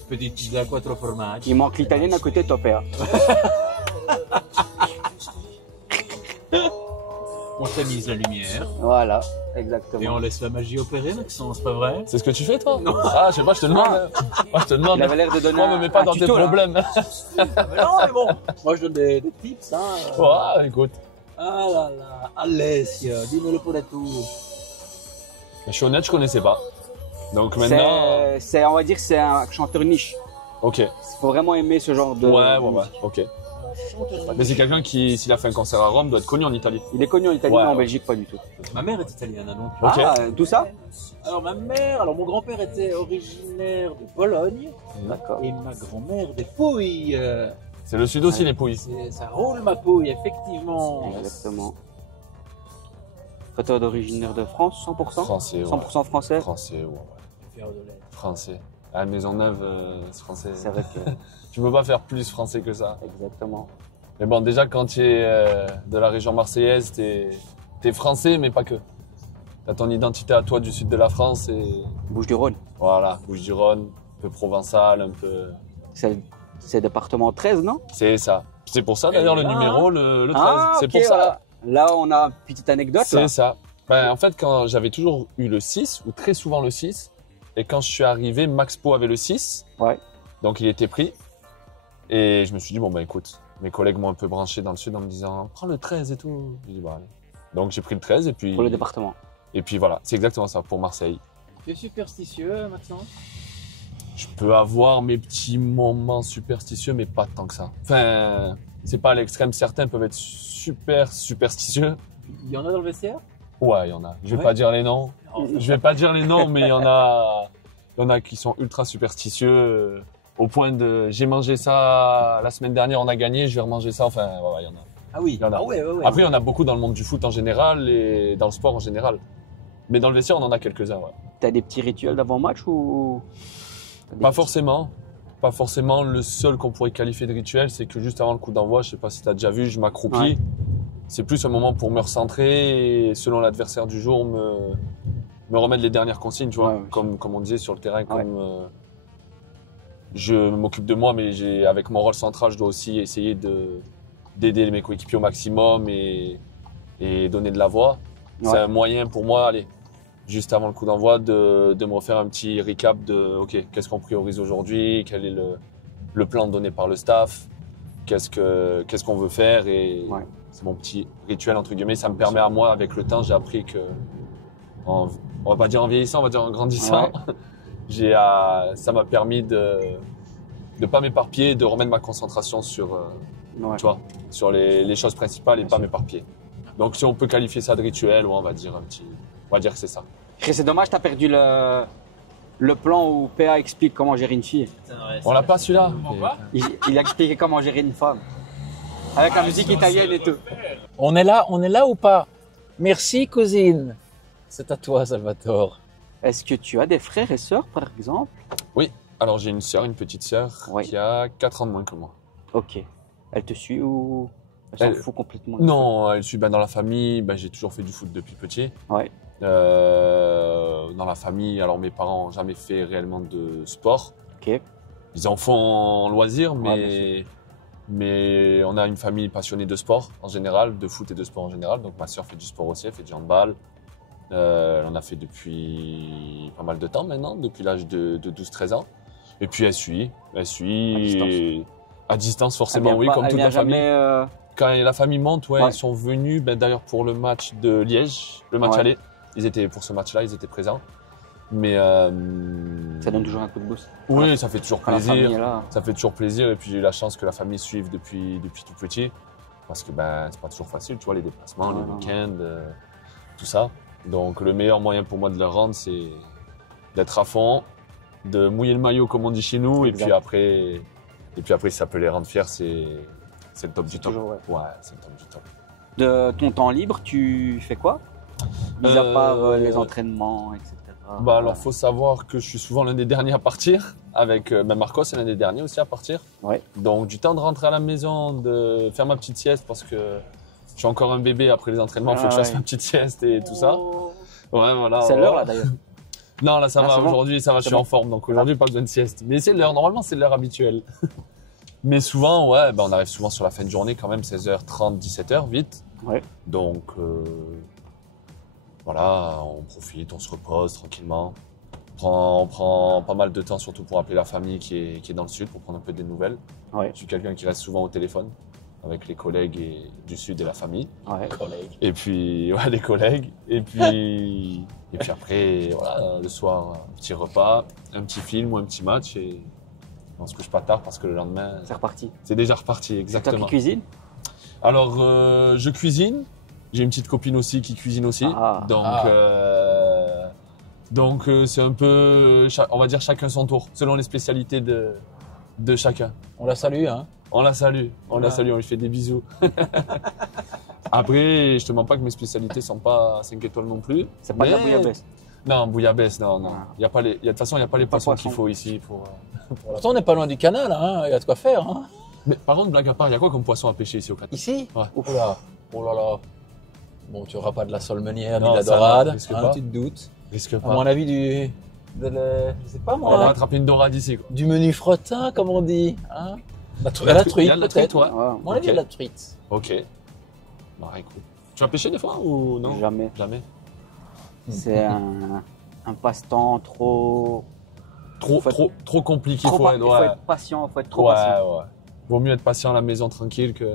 Petite pizza quattro formaggi. Il manque l'italienne à côté de ton père. On tamise la lumière Voilà, et exactement. on laisse la magie opérer, Maxence, c'est pas vrai? C'est ce que tu fais, toi? Ah, je sais pas, je te demande. Moi, je te demande. Il avait l'air de donner Moi, me mets pas dans tes tuto, là. problèmes. Mais non, mais bon, moi je donne des tips, hein. Ouais, écoute. Ah là là, Alessio, dis-moi-le pour tout. Je suis honnête, je connaissais pas. Donc maintenant. On va dire que c'est un chanteur niche. Ok. Il faut vraiment aimer ce genre de. Ouais. musique. Ok. Mais c'est quelqu'un qui, s'il a fait un concert à Rome, doit être connu en Italie. Il est connu en Italie, Ouais, mais en ouais. Belgique, pas du tout. Ma mère est italienne, donc. Ok. Ah, tout ça? Alors mon grand-père était originaire de Bologne D'accord. et ma grand-mère des Pouilles. C'est le sud aussi, les Pouilles. Ça roule ma pouille, effectivement. Exactement. Toi, d'originaire de France, 100%? Français, ouais. 100% français? Français, ouais. Fier de l'être. Français. À la Maisonneuve, c'est français. C'est vrai que. Tu peux pas faire plus français que ça. Exactement. Mais bon, déjà, quand tu es de la région marseillaise, t'es français, mais pas que. T'as ton identité à toi du sud de la France et Bouches-du-Rhône. voilà, Bouches-du-Rhône, un peu provençal, un peu. C'est département 13, non? C'est ça. C'est pour ça d'ailleurs le là, numéro, le 13. Ah, c'est ok, pour ça. voilà. Là, on a une petite anecdote. C'est Là. ça. Ben, en fait, quand j'avais toujours eu le 6, ou très souvent le 6, et quand je suis arrivé, Max Po avait le 6. Ouais. Donc il était pris. Et je me suis dit, bon, ben écoute, mes collègues m'ont un peu branché dans le sud en me disant, prends le 13 et tout. J'ai dit, bah allez. Donc j'ai pris le 13 et puis. Pour le département. Et puis voilà, c'est exactement ça pour Marseille. Tu es superstitieux, Maxence? Je peux avoir mes petits moments superstitieux, mais pas tant que ça. Enfin, c'est pas à l'extrême. Certains peuvent être super superstitieux. Il y en a dans le vestiaire? Ouais, il y en a. Je vais Ouais. pas dire les noms. Je vais pas dire les noms, mais il y en a qui sont ultra superstitieux au point de j'ai mangé ça la semaine dernière, on a gagné, je vais remanger ça. Enfin, voilà, il y en a. Ah oui. Il y en a. Ah ouais. Après, il y en a beaucoup dans le monde du foot en général et dans le sport en général. Mais dans le vestiaire, on en a quelques-uns, ouais. T'as des petits rituels d'avant-match ou. Pas forcément. Pas forcément. Le seul qu'on pourrait qualifier de rituel, c'est que juste avant le coup d'envoi, je sais pas si tu as déjà vu, je m'accroupis. Ouais. C'est plus un moment pour me recentrer et selon l'adversaire du jour, me remettre les dernières consignes, tu vois. Ouais, Comme on disait sur le terrain, je m'occupe de moi, mais avec mon rôle central, je dois aussi essayer d'aider mes coéquipiers au maximum et donner de la voix. Ouais. C'est un moyen pour moi, allez, juste avant le coup d'envoi, de me refaire un petit recap de OK, qu'est-ce qu'on priorise aujourd'hui, quel est le plan donné par le staff, qu'est-ce qu'on veut faire et Ouais. c'est mon petit rituel entre guillemets. Ça me permet à moi, avec le temps, j'ai appris que, on va pas dire en vieillissant, on va dire en grandissant, ça m'a permis de pas m'éparpiller, de remettre ma concentration sur, Ouais. tu vois, sur les choses principales et pas m'éparpiller. Donc si on peut qualifier ça de rituel, ouais, on va dire que c'est ça. Chris, c'est dommage, t'as perdu le plan où PA explique comment gérer une fille. On l'a pas celui-là. Il a expliqué comment gérer une femme. Avec la musique italienne et tout. On est là ou pas? Merci, cousine. C'est à toi, Salvatore. Est-ce que tu as des frères et sœurs, par exemple? Alors j'ai une sœur, une petite sœur Oui. qui a 4 ans de moins que moi. Ok. Elle te suit ou elle Elle- s'en fout complètement? Non, elle suit dans la famille. J'ai toujours fait du foot depuis petit. Ouais. Dans la famille, alors mes parents n'ont jamais fait réellement de sport. Ok. Ils en font en loisir, Ouais, mais on a une famille passionnée de sport en général, de foot et de sport en général. Donc ma sœur fait du sport aussi, elle fait du handball. Elle en a fait depuis pas mal de temps maintenant, depuis l'âge de 12-13 ans. Et puis elle suit. À distance forcément, oui, comme elle toute vient la famille. jamais, Quand la famille monte, ouais, Ouais. ils sont venus, d'ailleurs pour le match de Liège, le match Ouais. aller. Pour ce match-là, ils étaient présents. Mais Ça donne toujours un coup de boost. oui, ça fait toujours Quand la famille est plaisir. là. Ça fait toujours plaisir. Et puis j'ai eu la chance que la famille suive depuis tout petit. Parce que c'est pas toujours facile, tu vois, les déplacements, les Ouais, week-ends, tout ça. Donc le meilleur moyen pour moi de leur rendre, c'est d'être à fond, de mouiller le maillot comme on dit chez nous. Exact. Et puis après, si ça peut les rendre fiers, c'est le top du top. Toujours, ouais. Ouais, c'est le top du top. De ton temps libre, tu fais quoi? Mis à part les entraînements, etc. Alors, faut savoir que je suis souvent l'un des derniers à partir. Avec Marcos, c'est l'un des derniers aussi à partir. Ouais. Donc, du temps de rentrer à la maison, de faire ma petite sieste parce que je suis encore un bébé après les entraînements. Il faut que je fasse ma petite sieste et tout ça. Ouais, voilà. C'est l'heure là d'ailleurs. Non, là, ça Ah, va. c'est bon. Aujourd'hui, ça va. Je suis en forme. Donc, aujourd'hui, pas besoin de sieste. Mais c'est l'heure. Normalement, c'est l'heure habituelle. Mais souvent, ouais, on arrive souvent sur la fin de journée quand même, 16h30, 17h, vite. Ouais. Donc, voilà, on profite, on se repose tranquillement. On prend pas mal de temps, surtout pour appeler la famille qui est dans le sud, pour prendre un peu des nouvelles. Ouais. Je suis quelqu'un qui reste souvent au téléphone avec les collègues du sud et la famille. Ouais. Et puis, ouais, les collègues. Et puis après, voilà, le soir, un petit repas, un petit film ou un petit match. On se couche pas tard parce que le lendemain, C'est reparti. c'est déjà reparti, C'est toi qui exactement. cuisine? Alors, je cuisine. J'ai une petite copine aussi qui cuisine aussi. Ah. Donc, c'est un peu, on va dire chacun son tour, selon les spécialités de chacun. On la salue, hein. On la salue, on Voilà. lui fait des bisous. Après, je te mens pas que mes spécialités sont pas 5 étoiles non plus. C'est pas de la Mais- bouillabaisse. Non, bouillabaisse, non. Ah. De toute façon, il n'y a pas les Pas de poissons qu'il poisson. faut ici. Pourtant, on n'est pas loin du canal, hein. Il y a de quoi faire, hein. Mais par contre, blague à part, il y a quoi comme poisson à pêcher ici au Qatar? Ici Ouais. Oh là, oh là là. Bon, tu n'auras pas de la solmenière ni Non, de la ça, non, dorade, risque hein, pas. tu te doutes. Risque À pas. mon avis, je sais pas On va moi, attraper une dorade ici, quoi. du menu frottin, comme on dit. Hein. La Il y a truite, de la truite, peut-être. ouais. À mon avis, il y a de la truite. Ok. Bah, écoute. Tu vas pêcher des fois ou non? Jamais. Jamais. C'est un passe-temps trop Trop compliqué. faut Faut être, ouais. être patient, faut être trop Ouais, patient. ouais. Vaut mieux être patient à la maison tranquille que.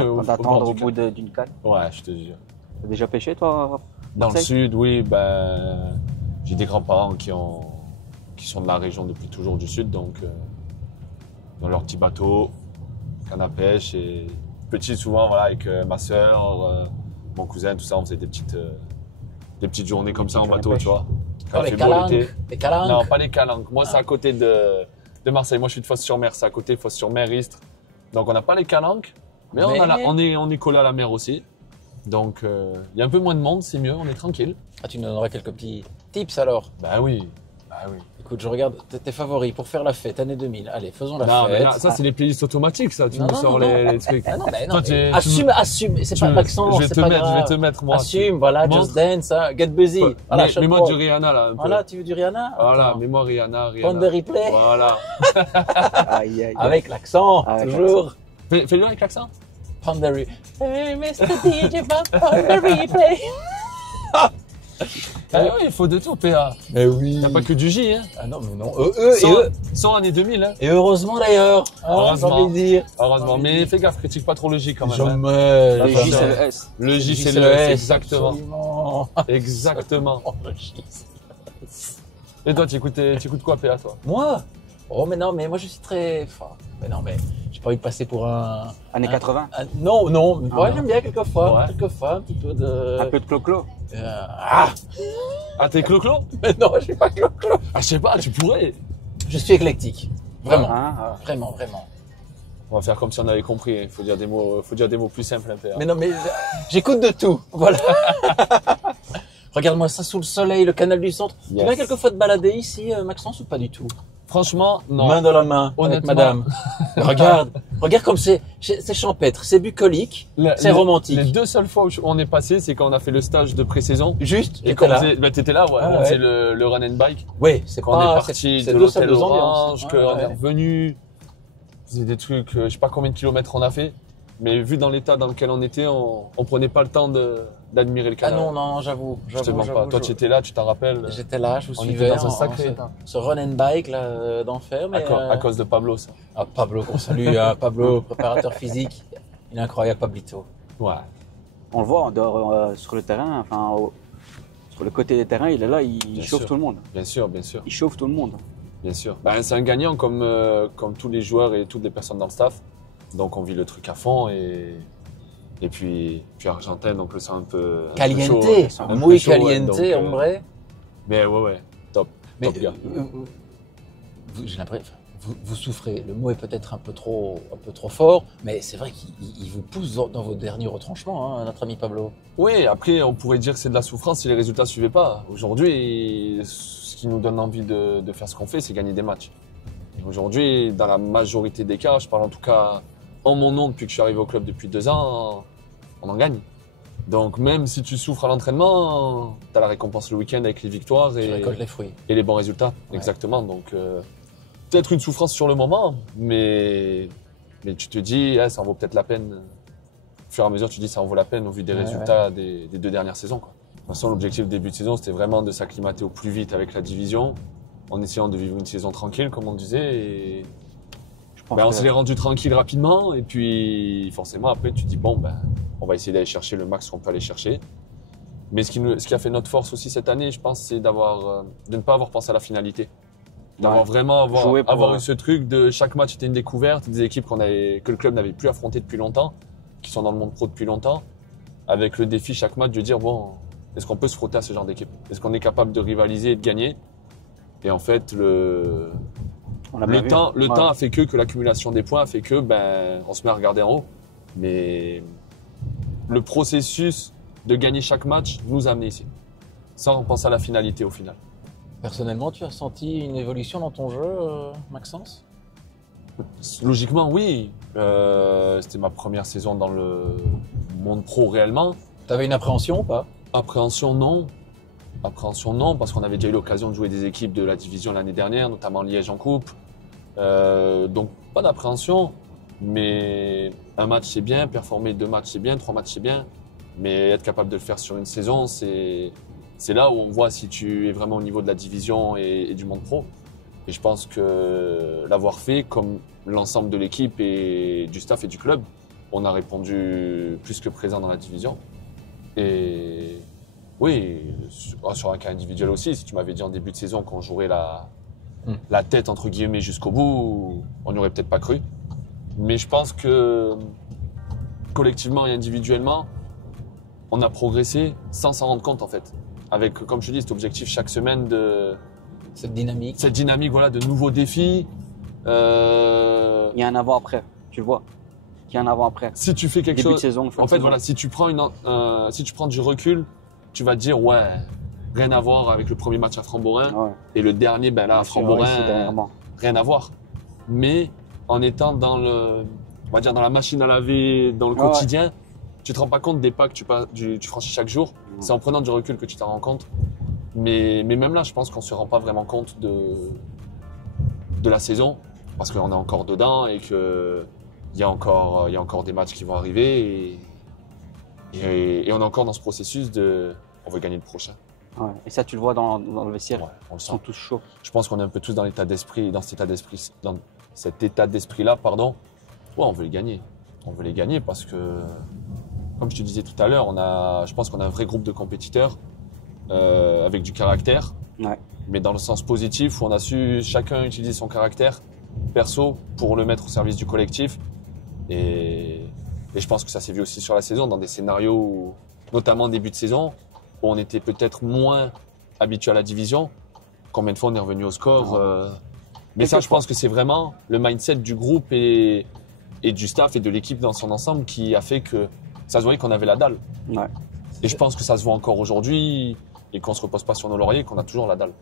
au D'attendre bord au du bout d'une canne. Ouais, je te jure. T'as déjà pêché toi? Dans le Marseille? sud, oui, ben, j'ai des grands-parents qui sont de la région depuis toujours du sud, donc dans leur petit bateau, canne à pêche et petit souvent, voilà, avec ma sœur, mon cousin, tout ça, on faisait des petites journées comme ça en Canne à bateau, pêche. tu vois. Quand Oh, il les fait beau l'été. calanques. Les calanques. Non, pas les calanques. Moi, c'est à côté de Marseille. Moi, je suis de Fos-sur-Mer. C'est à côté de Fos-sur-Mer, Istres. Donc, on n'a pas les calanques, mais on est collé à la mer aussi. Donc, il y a un peu moins de monde, c'est mieux, on est tranquille. Ah, tu nous donneras quelques petits tips alors. Bah oui. Écoute, je regarde tes favoris pour faire la fête, année 2000. Allez, faisons la Non, mais fête. là, ça, c'est les playlists automatiques, ça. Tu Non, nous non, sors non, les trucs. Ah non, mais non, Toi, mais tu- assume, assume. C'est pas l'accent, je vais c'est te pas mettre, grave. je vais te mettre, moi. Assume, voilà, Montre. Just Dance, hein, Get Busy. Voilà, Mais Sean moi Paul. du Rihanna, là, un peu. Voilà, tu veux du Rihanna Voilà, Attends. mets-moi Rihanna. Prendre des replays Voilà. Aïe, aïe. avec l'accent, Avec toujours. Fais-le avec l'accent. Prendre des replays. Hey, Mr. DJ, prendre des replays. Ah oui, il faut de tout, PA. Mais oui. Il n'y a pas que du J, hein. Ah non, mais non. Eux. Sans années 2000, hein. Et heureusement d'ailleurs. Hein, Heureusement. j'ai envie de dire. Heureusement. Mais fais gaffe, critique pas trop le J quand même. hein. Jamais. Le J, Attention. c'est le S. Le J, c'est le S, exactement. Absolument. Exactement. Oh, le J. Et toi, tu écoutes quoi, PA, toi? Moi Oh, mais non, mais moi je suis très. Enfin, mais non, mais j'ai pas envie de passer pour un. Années un- 80. Non, non. Ah, Ouais, non. j'aime bien quelquefois. Ouais. Quelquefois, un petit peu de. Un peu de clo-clo. Ah Ah, t'es clo-clo? Mais non, je suis pas clo-clo. Ah, je sais pas, tu pourrais. Je suis éclectique. Vraiment. Hein, ah. Vraiment, vraiment. On va faire comme si on avait compris. Il faut dire des mots plus simples, hein, PA. Mais non, mais j'écoute de tout. Voilà. Regarde-moi ça sous le soleil, le canal du centre. Tu Yes. viens quelquefois de balader ici, Maxence, ou pas du tout? Franchement, non. Main dans la main, avec Honnêtement. madame. regarde comme c'est champêtre, c'est bucolique, c'est romantique. Les deux seules fois où on est passé, c'est quand on a fait le stage de pré-saison. Juste, Et et quand là. t'étais là, ouais. Ah, On ouais. faisait le run and bike. Oui, c'est Quand on est pas, parti c'est de deux salles, l'hôtel deux Orange, ambiances. qu'on Ouais, est ouais. revenu. On faisait des trucs, je sais pas combien de kilomètres on a fait. Mais vu dans l'état dans lequel on était, on prenait pas le temps d'admirer le Ah canal. non, non, j'avoue. je te mens pas. Toi, tu étais là, tu t'en rappelles. J'étais là, je vous On suivais. était dans un en- sacré. ce run and bike là d'enfer, mais À cause de Pablo, ça. ah, Pablo, qu'on salue, hein, Pablo, préparateur physique, il est incroyable, Pablito. Ouais. On le voit en dehors sur le terrain, enfin sur le côté des terrains, il est là, il Bien chauffe sûr. tout le monde. Bien sûr, bien sûr. Il chauffe tout le monde. Bien sûr. Ben, c'est un gagnant comme tous les joueurs et toutes les personnes dans le staff. Donc on vit le truc à fond et puis Argentin, donc le sent un peu Caliente, chaud, un peu muy chaud, ouais, caliente, donc, hombre. Mais ouais, top. Mais Top gars. j'ai l'impression, vous souffrez. Le mot est peut-être un peu trop fort, mais c'est vrai qu'il vous pousse dans vos derniers retranchements, hein, notre ami Pablo. Oui, après on pourrait dire que c'est de la souffrance si les résultats ne suivaient pas. Aujourd'hui, ce qui nous donne envie de faire ce qu'on fait, c'est gagner des matchs. Et aujourd'hui, dans la majorité des cas, je parle en tout cas en mon nom depuis que je suis arrivé au club depuis 2 ans, on en gagne. Donc même si tu souffres à l'entraînement, tu as la récompense le week-end avec les victoires Tu récoltes les fruits. et les bons résultats. Ouais. Exactement. Donc peut-être une souffrance sur le moment, mais tu te dis, ça en vaut peut-être la peine. Au fur et à mesure, tu te dis, ça en vaut la peine au vu des Ouais, résultats des 2 dernières saisons, quoi. De toute façon, l'objectif du début de saison, c'était vraiment de s'acclimater au plus vite avec la division, en essayant de vivre une saison tranquille, comme on disait. Et Je pense on que- s'est rendu tranquille rapidement, et puis forcément, après, tu te dis, bon, on va essayer d'aller chercher le max qu'on peut aller chercher. Mais ce qui a fait notre force aussi cette année, je pense, c'est de ne pas avoir pensé à la finalité. D'avoir vraiment Jouer pour, avoir eu ce truc de chaque match était une découverte, des équipes que le club n'avait plus affrontées depuis longtemps, qui sont dans le monde pro depuis longtemps, avec le défi chaque match de dire bon, est-ce qu'on peut se frotter à ce genre d'équipe? Est-ce qu'on est capable de rivaliser et de gagner? Et en fait, le temps a fait que l'accumulation des points a fait que on se met à regarder en haut. Mais le processus de gagner chaque match nous a amené ici, sans penser à la finalité au final. Personnellement, tu as senti une évolution dans ton jeu, Maxence? Logiquement, oui. C'était ma première saison dans le monde pro réellement. Tu avais une appréhension ou pas? Appréhension, non. Appréhension, non, parce qu'on avait déjà eu l'occasion de jouer des équipes de la division l'année dernière, notamment Liège en coupe. Donc, pas d'appréhension. Mais un match, c'est bien. Performer 2 matchs, c'est bien. 3 matchs, c'est bien. Mais être capable de le faire sur une saison, c'est là où on voit si tu es vraiment au niveau de la division et du monde pro. Et je pense que l'avoir fait, comme l'ensemble de l'équipe et du staff et du club, on a répondu plus que présent dans la division. Et oui, sur un cas individuel aussi, si tu m'avais dit en début de saison qu'on jouerait la tête, entre guillemets, jusqu'au bout, on n'y aurait peut-être pas cru. Mais je pense que collectivement et individuellement, on a progressé sans s'en rendre compte en fait. Avec, comme je te dis, cet objectif chaque semaine de... Cette dynamique, voilà, de nouveaux défis. Il y a un avant-après, tu le vois. Il y a un avant-après. Si tu fais quelque Début chose... de saison, en fait, voilà, si tu prends du recul, tu vas te dire, ouais, rien à voir avec le premier match à Framborin. Ouais. Et le dernier, à Framborin, rien à voir. Mais en étant dans la machine à laver, dans le quotidien, tu te rends pas compte des pas que tu franchis chaque jour. C'est en prenant du recul que tu t'en rends compte. Mais même là, je pense qu'on se rend pas vraiment compte de la saison parce qu'on est encore dedans et que il y a encore des matchs qui vont arriver et on est encore dans ce processus on veut gagner le prochain. Ouais. Et ça, tu le vois dans le vestiaire. Ouais, on le Ils sent. sont tous chauds. Je pense qu'on est un peu tous dans cet état d'esprit-là, pardon. Ouais, on veut les gagner. On veut les gagner parce que, comme je te disais tout à l'heure, je pense qu'on a un vrai groupe de compétiteurs avec du caractère, mais dans le sens positif où on a su chacun utiliser son caractère perso pour le mettre au service du collectif. Et je pense que ça s'est vu aussi sur la saison, dans des scénarios, notamment début de saison, où on était peut-être moins habitué à la division. Combien de fois on est revenu au score Mais ça, je pense que c'est vraiment le mindset du groupe et du staff et de l'équipe dans son ensemble qui a fait que ça se voyait qu'on avait la dalle. Ouais. Et je pense que ça se voit encore aujourd'hui et qu'on se repose pas sur nos lauriers, qu'on a toujours la dalle.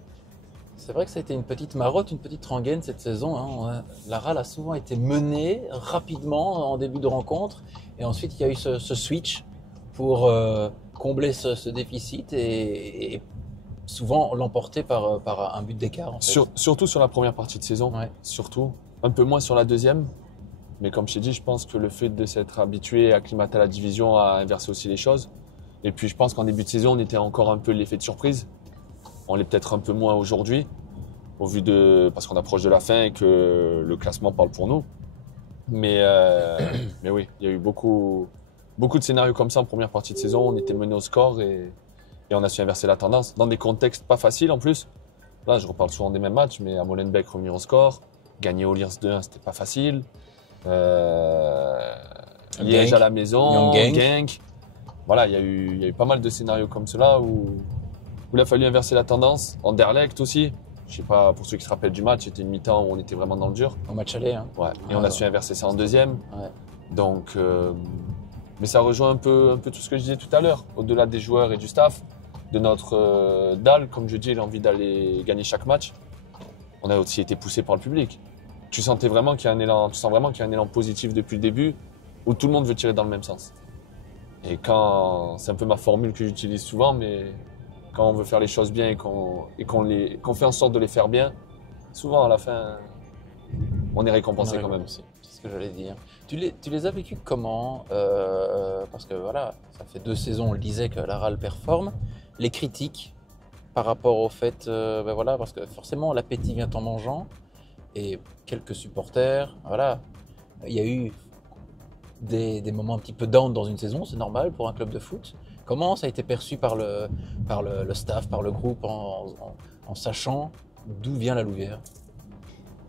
C'est vrai que ça a été une petite marotte, une petite rengaine cette saison. Hein. La RAL a souvent été menée rapidement en début de rencontre. Et ensuite, il y a eu ce switch pour combler ce déficit et souvent l'emporter par un but d'écart. En fait. Surtout sur la première partie de saison. Ouais. Surtout. Un peu moins sur la deuxième. Mais comme je t'ai dit, je pense que le fait de s'être habitué, acclimaté à la division, a inversé aussi les choses. Et puis je pense qu'en début de saison, on était encore un peu l'effet de surprise. On l'est peut-être un peu moins aujourd'hui, parce qu'on approche de la fin et que le classement parle pour nous. Mais oui, il y a eu beaucoup de scénarios comme ça en première partie de saison. On était mené au score et on a su inverser la tendance dans des contextes pas faciles en plus. Là, je reparle souvent des mêmes matchs, mais à Molenbeek, revenir au score, gagner au Liers 2-1, c'était pas facile. Liège à la maison, Genk. Voilà, il y a eu pas mal de scénarios comme cela où il a fallu inverser la tendance. Anderlecht aussi. Je sais pas, pour ceux qui se rappellent du match, c'était une mi-temps où on était vraiment dans le dur. Au match aller. Hein. Ouais. Et on a su inverser ça en deuxième. Ouais. Donc, mais ça rejoint un peu tout ce que je disais tout à l'heure. Au-delà des joueurs et du staff, de notre dalle, comme je dis, l'envie d'aller gagner chaque match. On a aussi été poussé par le public. Tu sens vraiment qu'il y a un élan positif depuis le début, où tout le monde veut tirer dans le même sens. Et c'est un peu ma formule que j'utilise souvent, mais quand on veut faire les choses bien et qu'on fait en sorte de les faire bien, souvent à la fin, on est récompensé quand même. C'est ce que j'allais dire. Tu les as vécus comment parce que voilà, ça fait 2 saisons, on le disait, que la RAL performe. Les critiques par rapport au fait, voilà, parce que forcément l'appétit vient en mangeant. Et quelques supporters, voilà, il y a eu des moments un petit peu down dans une saison, c'est normal pour un club de foot. Comment ça a été perçu par le staff, par le groupe, en sachant d'où vient la Louvière?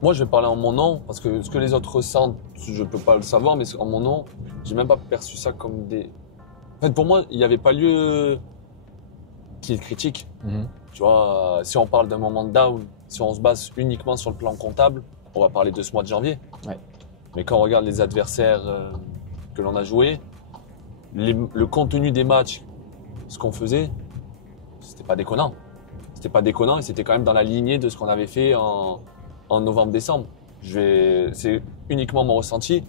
Moi, je vais parler en mon nom, parce que ce que les autres ressentent, je peux pas le savoir, mais en mon nom, j'ai même pas perçu ça comme des... En fait, pour moi, il n'y avait pas lieu qu'il y ait de critique. Tu vois, si on parle d'un moment de down, si on se base uniquement sur le plan comptable, on va parler de ce mois de janvier. Ouais. Mais quand on regarde les adversaires que l'on a joués, le contenu des matchs, ce qu'on faisait, c'était pas déconnant. C'était pas déconnant et c'était quand même dans la lignée de ce qu'on avait fait en novembre-décembre. C'est uniquement mon ressenti.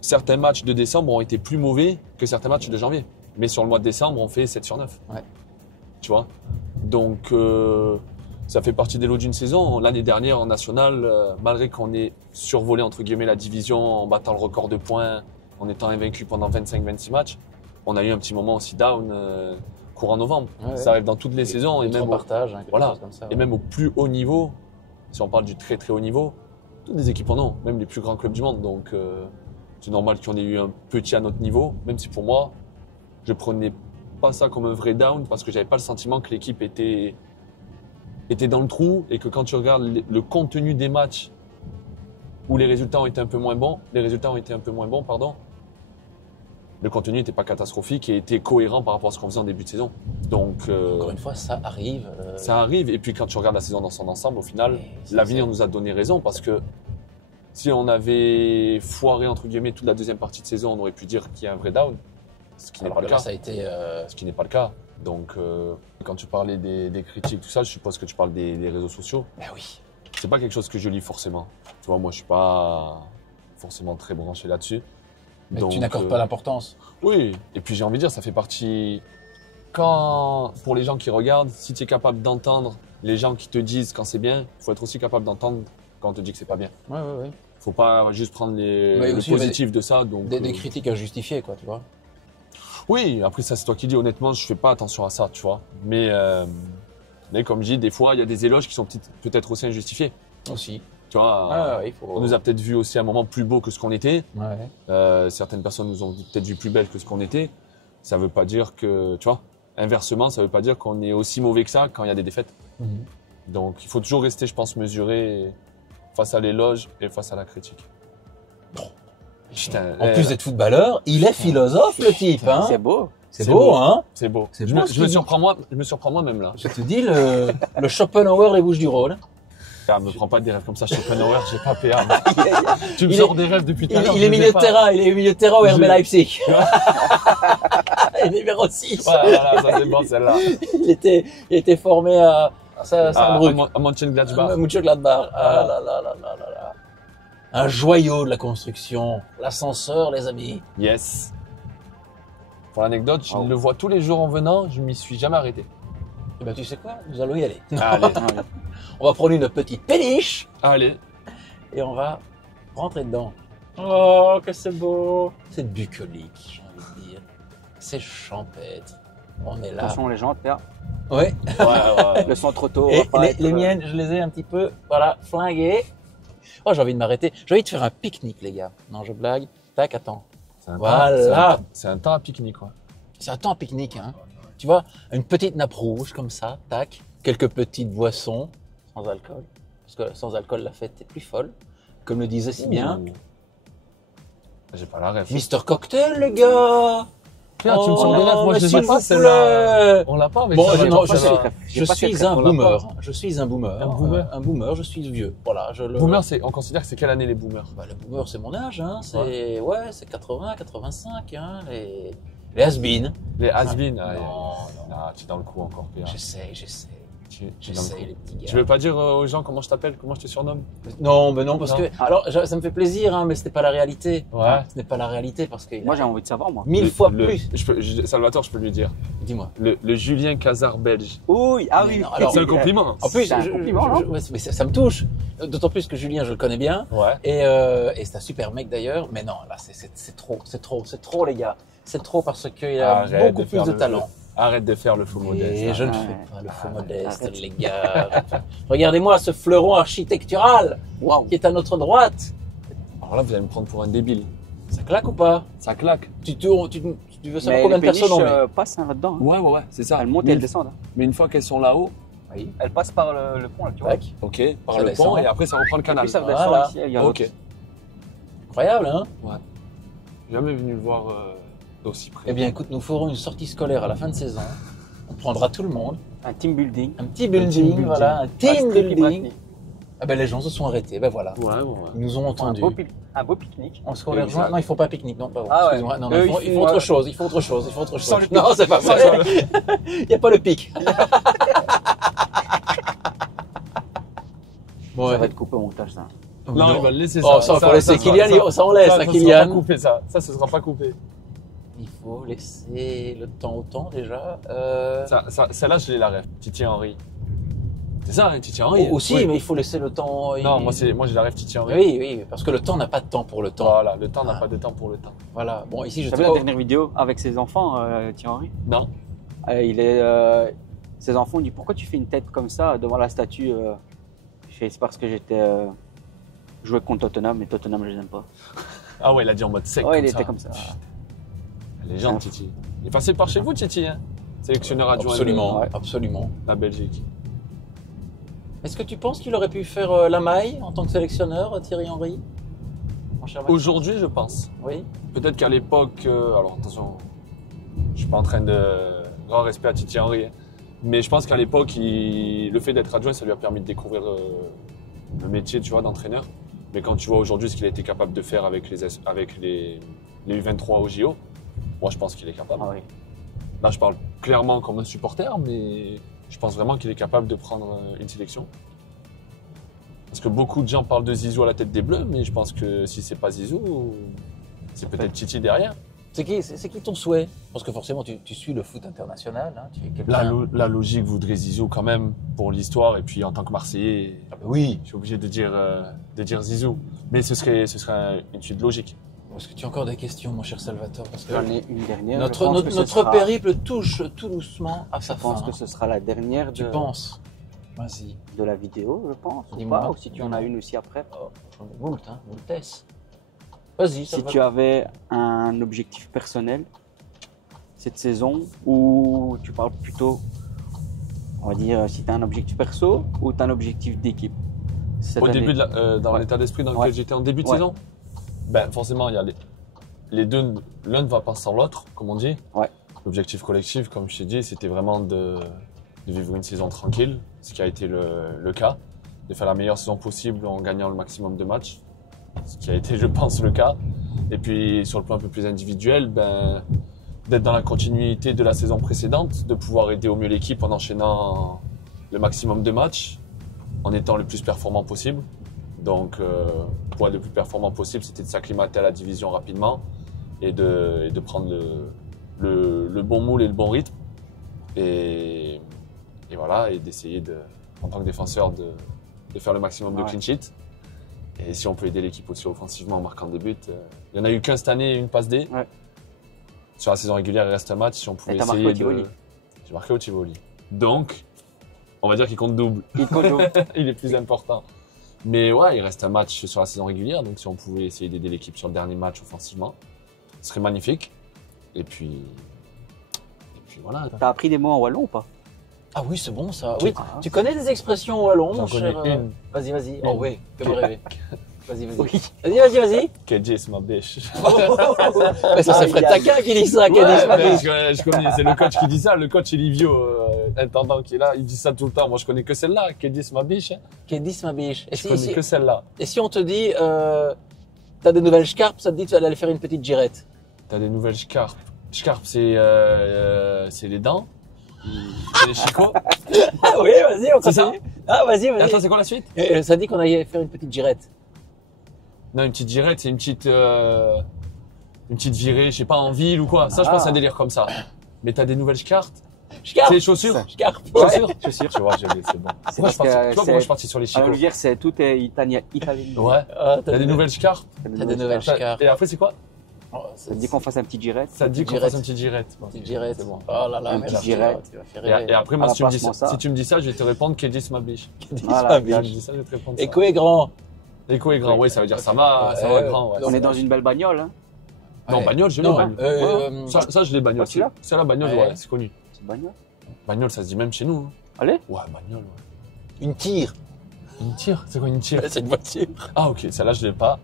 Certains matchs de décembre ont été plus mauvais que certains matchs de janvier. Mais sur le mois de décembre, on fait 7 sur 9. Ouais. Tu vois? Donc, ça fait partie des lots d'une saison. L'année dernière, en national, malgré qu'on ait survolé, entre guillemets, la division en battant le record de points, en étant invaincu pendant 25-26 matchs, on a eu un petit moment aussi down courant novembre. Ouais, ça arrive dans toutes les saisons. Et même partage, quelque voilà. chose comme ça. Et même au plus haut niveau, si on parle du très très haut niveau, toutes les équipes en ont, même les plus grands clubs du monde. Donc c'est normal qu'il y en ait eu un petit à notre niveau, même si pour moi, je prenais pas ça comme un vrai down parce que j'avais pas le sentiment que l'équipe était dans le trou et que quand tu regardes le contenu des matchs où les résultats ont été un peu moins bons, le contenu n'était pas catastrophique et était cohérent par rapport à ce qu'on faisait en début de saison. Donc, encore une fois, ça arrive. Ça arrive. Et puis quand tu regardes la saison dans son ensemble, au final, l'avenir nous a donné raison parce que si on avait foiré entre guillemets toute la deuxième partie de saison, on aurait pu dire qu'il y a un vrai down, ce qui n'est pas le cas. Ça a été, Ce qui n'est pas le cas. Donc, quand tu parlais des critiques, tout ça, je suppose que tu parles des réseaux sociaux. Ben oui. C'est pas quelque chose que je lis forcément. Tu vois, moi, je suis pas forcément très branché là-dessus. Mais donc, tu n'accordes pas l'importance. Oui, et puis j'ai envie de dire, ça fait partie... Pour les gens qui regardent, si tu es capable d'entendre les gens qui te disent quand c'est bien, il faut être aussi capable d'entendre quand on te dit que c'est pas bien. Ouais. Faut pas juste prendre le aussi, positif de ça. Donc, des critiques à justifier, quoi, tu vois. Oui, après ça, c'est toi qui dis. Honnêtement, je fais pas attention à ça, tu vois. Mais comme je dis, des fois, il y a des éloges qui sont peut-être aussi injustifiés. Aussi. Tu vois, on nous a peut-être vu aussi à un moment plus beau que ce qu'on était. Ouais. Certaines personnes nous ont peut-être vu plus belles que ce qu'on était. Ça veut pas dire que, tu vois, inversement, ça veut pas dire qu'on est aussi mauvais que ça quand il y a des défaites. Donc, il faut toujours rester, je pense, mesuré face à l'éloge et face à la critique. Putain, En plus d'être footballeur, il est philosophe, le type. Hein. C'est beau. C'est beau, hein. C'est beau. C'est beau, Je me surprends moi-même là. Je te dis, le Schopenhauer des Bouches-du-Rhône. Ah, me prends pas des rêves comme ça, Schopenhauer, j'ai pas PA. Tu me sors des rêves depuis tout à l'heure. Il est milieu de terrain, il est milieu de terrain au RB Leipzig. Il est numéro 6. Voilà, ça c'est bon celle-là. Il était formé à Saarbrück. À Mönchengladbach. Mönchengladbach. Ah là là là là là là. Un joyau de la construction. L'ascenseur, les amis. Yes. Pour l'anecdote, je le vois tous les jours en venant, je m'y suis jamais arrêté. Eh ben, tu sais quoi? Nous allons y aller. Allez. On va prendre une petite péniche Allez. et on va rentrer dedans. Oh, que c'est beau! C'est bucolique, j'ai envie de dire. C'est champêtre. On est là. Attention les gens, là. Ouais. Ouais. Le sang trop tôt. Et va pas être, les miennes, je les ai un petit peu, voilà, flinguées. Oh, j'ai envie de m'arrêter. J'ai envie de faire un pique-nique, les gars. Non, je blague. Tac, attends. Voilà. C'est un temps à pique-nique, quoi. C'est un temps à pique-nique, hein. Tu vois, une petite nappe rouge comme ça, tac. Quelques petites boissons sans alcool. Parce que sans alcool, la fête est plus folle. Comme le disait si bien. J'ai pas la rêve. Mister Cocktail, les gars. Tiens, tu me sors des rêves. Moi, je les ai pas, celle-là. On l'a pas, mais Bon, ça, non, J'ai je pas suis cette un rêve, boomer. Je suis un boomer. Un boomer. Un boomer, je suis vieux. Voilà, Boomer, on considère que c'est quelle année les boomers? Bah, le boomer, c'est mon âge, hein. C'est 80, 85, hein. Les has-been. Les has-been. Non, tu es dans le coup encore, Pierre. J'essaie. J'essaie, les petits gars. Tu veux pas dire aux gens comment je t'appelle, comment je te surnomme? Non, mais non, parce Non. que. Alors, ça me fait plaisir, hein, mais ce n'est pas la réalité. Ouais. Ce n'est pas la réalité parce que. Moi j'ai envie de savoir moi. 1000 fois plus. Salvatore, je peux lui dire. Dis-moi. Le Julien Cazard belge. Oui, ah Mais oui. non, alors, C'est un compliment. En plus, C'est un compliment, non ouais, mais ça me touche. D'autant plus que Julien, je le connais bien. Ouais. Et c'est un super mec d'ailleurs. Mais non, là, c'est trop, les gars. C'est trop parce qu'il a Arrête beaucoup de plus faire de le- talent. Arrête de faire le faux modeste. Et je ne Ouais. fais pas le faux modeste, Arrête. les gars. Regardez-moi ce fleuron architectural Waouh. qui est à notre droite. Alors là, vous allez me prendre pour un débile. Ça claque ou pas? Ça claque. Tu veux savoir Mais combien les de personnes on péniches met? passent hein, là-dedans. Hein. Ouais, c'est ça. Elles montent et elles descendent. Hein. Mais une fois qu'elles sont là-haut, Oui. Elle passe par le pont, là, tu vois. Tac. Ok, par Ça le descend. pont et après ça reprend le Et canal. puis ça redescend Voilà. ici. Il y a Ok. l'autre. Incroyable, hein? Jamais venu le voir d'aussi près. Eh bien, écoute, nous ferons une sortie scolaire à la fin de saison. On prendra tout le monde. Un team building. Un petit building, building. voilà. Un team Strip building. Bratny. Ah ben, les gens se sont arrêtés. Ben voilà. Ouais. Ils nous ont entendus. Un beau pique-nique. On se les rejoint. Exact. Non, ils font pas pique-nique, non, pas bon. Ah ouais. Excuse-moi. Non, Eux, ils ils font font, autre chose. Ils font autre chose. Ils font autre Sans chose. le pic. Non, c'est pas vrai. Il n'y a pas le pic. Ça va être coupé au montage, ça. Non, il va le laisser ça. Oh, ça, faut laisser sera- Kylian. Ça, on laisse, ça à sera Kylian. pas coupé, ça. Ça, ce sera pas coupé. Il faut laisser le temps au temps déjà. Celle-là, je l'ai la ref. Titi Henry. C'est ça, hein, Titi Henry. Aussi, Oui. mais il faut laisser le temps. Non, moi j'ai la ref Titi Henry. Oui, parce que le temps n'a pas de temps pour le temps. Voilà, le temps n'a pas de temps pour le temps. Voilà. Bon, ici, je Tu as sais vu la pas. dernière vidéo avec ses enfants, Thierry Non. Ses enfants ont dit pourquoi tu fais une tête comme ça devant la statue c'est parce que j'étais joué contre Tottenham, mais Tottenham je les aime pas. Ah ouais, il a dit en mode sec. Ouais, comme il ça. était comme ça. Légende, Titi. Il est passé par chez vous, Titi, hein. Sélectionneur adjoint Absolument, Ouais. absolument. de la Belgique. Est-ce que tu penses qu'il aurait pu faire la maille en tant que sélectionneur, Thierry Henry? Mon cher Maxence? Aujourd'hui, je pense. Oui. Peut-être qu'à l'époque, alors attention, je suis pas en train de grand respect à Titi Henry, hein. Mais je pense qu'à l'époque, le fait d'être adjoint, ça lui a permis de découvrir le métier, tu vois, d'entraîneur. Mais quand tu vois aujourd'hui ce qu'il a été capable de faire avec les U23 au JO, moi je pense qu'il est capable. Ah oui. Là, je parle clairement comme un supporter, mais je pense vraiment qu'il est capable de prendre une sélection. Parce que beaucoup de gens parlent de Zizou à la tête des Bleus, mais je pense que si c'est pas Zizou, c'est peut-être Titi derrière. C'est qui ton souhait? Parce que forcément, tu suis le foot international. Hein, tu es quelqu'un. La logique voudrait Zizou quand même pour l'histoire, et puis en tant que Marseillais, Ah bah oui. je suis obligé de dire Zizou. Mais ce serait une suite logique. Est-ce que tu as encore des questions, mon cher Salvatore? Parce que J'en ai une dernière. notre Je pense que ce notre sera- périple touche tout doucement à sa Je fin. pense que ce sera la dernière Tu penses? Vas-y. de la vidéo, je pense. Ou Dis-moi. pas, ou si tu en as une aussi après. Oh, j'en ai moult, hein, moultesse. Vas-y, Si tu avais un objectif personnel cette saison, ou tu parles plutôt, on va dire, si tu as un objectif perso ou tu as un objectif d'équipe cette Au année. début, dans Ouais. l'état d'esprit dans Ouais. lequel j'étais en début de Ouais. saison, ben forcément, il y a les deux, l'un ne va pas sans l'autre, comme on dit. Ouais. L'objectif collectif, comme je t'ai dit, c'était vraiment de vivre une saison tranquille, ce qui a été le cas, de faire la meilleure saison possible en gagnant le maximum de matchs, ce qui a été, je pense, le cas. Et puis, sur le plan un peu plus individuel, ben, d'être dans la continuité de la saison précédente, de pouvoir aider au mieux l'équipe en enchaînant le maximum de matchs, en étant le plus performant possible. Donc, pour être le plus performant possible, c'était de s'acclimater à la division rapidement et de prendre le bon moule et le bon rythme. Et voilà, et d'essayer, en tant que défenseur, de faire le maximum de Ouais. clean sheet. Et si on peut aider l'équipe aussi offensivement en marquant des buts. Il y en a eu qu'un cette année, une passe D. Ouais. Sur la saison régulière, il reste un match. Si on pouvait Et t'as marqué essayer au Tivoli. J'ai marqué au Tivoli. Donc, on va dire qu'il compte double. Il compte double. Il est plus important. Mais ouais, il reste un match sur la saison régulière, donc si on pouvait essayer d'aider l'équipe sur le dernier match offensivement, ce serait magnifique. Et puis voilà. T'as appris des mots en wallon ou pas? Ah oui, c'est bon ça. Oui, Ah. tu connais des expressions wallon, J'en mon cher connais une. Vas-y, vas-y. Une. Oh oui, fais-moi rêver. Vas-y, vas-y. Oui. Vas-y. Kedis ma biche. Mais ça, c'est Fred Taquin qui dit ça, qui a dit ça. Je connais, c'est le coach qui dit ça. Le coach Livio, intendant qui est là, il dit ça tout le temps. Moi, je connais que celle-là. Kedis ma biche. Qui dit ma biche. Je connais que celle-là. Et si on te dit, t'as des nouvelles scarpes, ça te dit que tu vas aller faire une petite girette. T'as des nouvelles scarpes. Scarpes, c'est les dents. C'est les chicots. Ah oui, vas-y, on C'est ça? continue. Ah, vas-y, Et vas-y. attends, c'est quoi la suite? Ça dit qu'on allait faire une petite girette. Non, une petite girette, c'est une petite virée, je sais pas, en ville ou quoi. Ça, je pense, c'est un délire comme ça. Mais t'as des nouvelles cartes. Scarpe. C'est les chaussures. Scarpe. Chaussures. Chaussures. Tu vois, c'est bon. C'est Moi, parce je suis parti- que tu vois, moi, je suis parti sur les À chicots. l'Olivier, c'est tout est italien. Ouais. Ah, T'as des nouvelles cartes. T'as des nouvelles scarpes. Et après, c'est quoi? Oh, Ça te dit qu'on fasse un petit girette. Ça te dit qu'on girette. fasse une petite girette. Bon, Petite girette. C'est bon. Oh là là, Une mais petite là, girette. tu vas faire Et rêver. après, moi, À si tu, me dis placement, ça, ça. si tu me dis ça, je vais te répondre Kedis ma biche. Voilà. Si tu me dis ça, je vais te répondre ça. Écho est grand. Écho est grand, oui, ça veut dire ça va, ça va grand. Ouais. On est dans une belle bagnole. Hein. Non, Ouais. bagnole, je l'ai Non, bagnole. Ça, je l'ai bagnole. Ah, tu l'as C'est la bagnole, Ouais. ouais, c'est connu. C'est une bagnole. Bagnole, ça se dit même chez nous. Hein. Allez. Ouais, bagnole, ouais. Une tire. Une tire? C'est quoi une tire? C'est une voiture. Ah, ok, celle-là, je l'ai pas.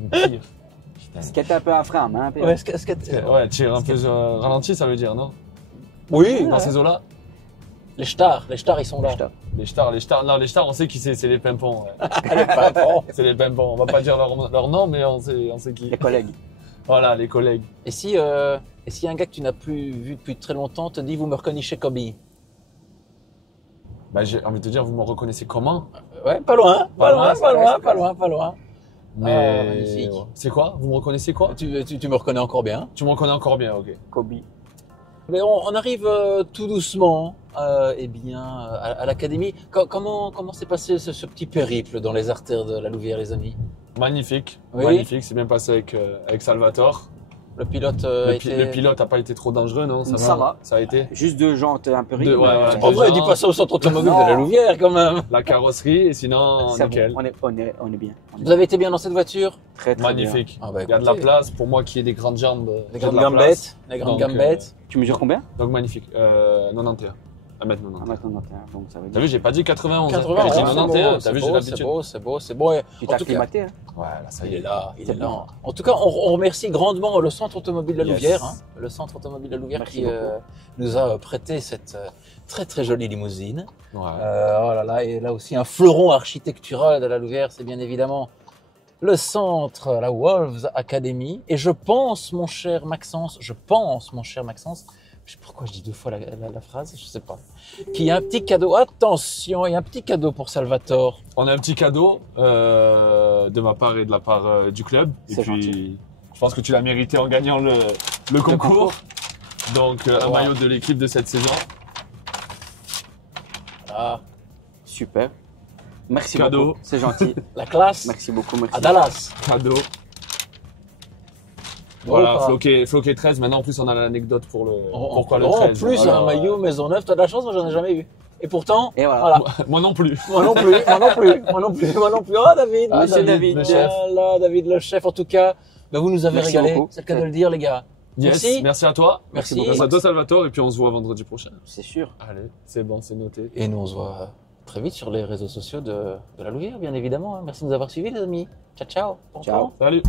Une tire. Putain. Ce qui était un peu un frein à main. Ouais, est-ce que- Ouais, tire un peu ralenti, ça veut dire, non? Oui, Dans ces eaux-là? les stars, ils sont là. Les stars, non, les stars, on sait qui c'est les pimpons. Ouais. Allez, pas bon. C'est les pimpons. On va pas dire leur nom, mais on sait qui. Les collègues. Voilà, les collègues. Et si un gars que tu n'as plus vu depuis très longtemps te dit vous me reconnaissez Kobe? Bah, j'ai envie de te dire, vous me reconnaissez comment? Ouais, pas loin, pas loin. Mais magnifique. ouais. C'est quoi? Vous me reconnaissez quoi? Tu me reconnais encore bien. Tu me reconnais encore bien, ok. Kobe. Mais on arrive tout doucement à l'académie. Comment s'est passé ce petit périple dans les artères de la Louvière, les amis? Magnifique, Oui. magnifique. C'est bien passé avec Salvatore. Le pilote Le pilote a pas été trop dangereux, non? Ça va. Ça a été. Juste 2 jantes un peu Ouais, rigides. ouais. C'est pas vrai, dis pas ça au centre automobile de la Louvière quand même. La carrosserie, et sinon, C'est nickel. bon, on est bien. Vous avez été bien dans cette voiture? Très très bien. Magnifique. Ah bah, Il y a de la place pour moi qui ai des grandes jambes. Les j'ai de grandes la place. gambettes. Les grandes Donc, gambettes. Tu mesures combien? Donc magnifique. 91. 1m90. 1m91, donc ça veut T'as dire. vu, j'ai pas dit 91. 80, J'ai dit c'est 91. T'as vu, j'ai beau, l'habitude. c'est beau. Et Tu en t'as tout cas, acclimaté, hein? Ouais, là, ça y il est est. là, il est C'est là. bon. En tout cas, on remercie grandement le Centre Automobile de la Yes. Louvière, hein, le Centre Automobile de la Louvière Merci qui beaucoup. nous a prêté cette très très jolie limousine. Ouais. Oh là là, et là aussi un fleuron architectural de la Louvière, c'est bien évidemment le centre, la Wolves Academy. Et je pense, mon cher Maxence, je sais pourquoi je dis 2 fois la phrase, je sais pas, qu'il y a un petit cadeau. Attention, il y a un petit cadeau pour Salvatore. On a un petit cadeau de ma part et de la part du club. Et C'est puis, gentil. je pense que tu l'as mérité en gagnant le concours. Donc, un Ouais. maillot de l'équipe de cette saison. Ah, Super. Merci Cadeau. beaucoup. C'est gentil. la classe Merci beaucoup. Merci. à Dallas. Cadeau. Bon, Voilà, pas. floqué 13. Maintenant, en plus, on a l'anecdote pour le. Pourquoi le En 13. plus, Voilà. un maillot Maisonneuve, t'as de la chance, moi j'en ai jamais eu. Et pourtant, Et voilà. Moi non plus. Moi non plus. Oh David, Monsieur David, le le chef. chef. Là, David, le chef. En tout cas, ben, vous nous avez Merci régalé. beaucoup. C'est le cas de le dire, les gars. Yes. Merci. Merci à toi. Merci. Merci à toi, Salvatore. Et puis, on se voit vendredi prochain. C'est sûr. Allez, c'est bon, c'est noté. Et nous, on se voit très vite sur les réseaux sociaux de la Louvière, bien évidemment. Merci de nous avoir suivis, les amis. Ciao, ciao. Bon Ciao. temps. Salut.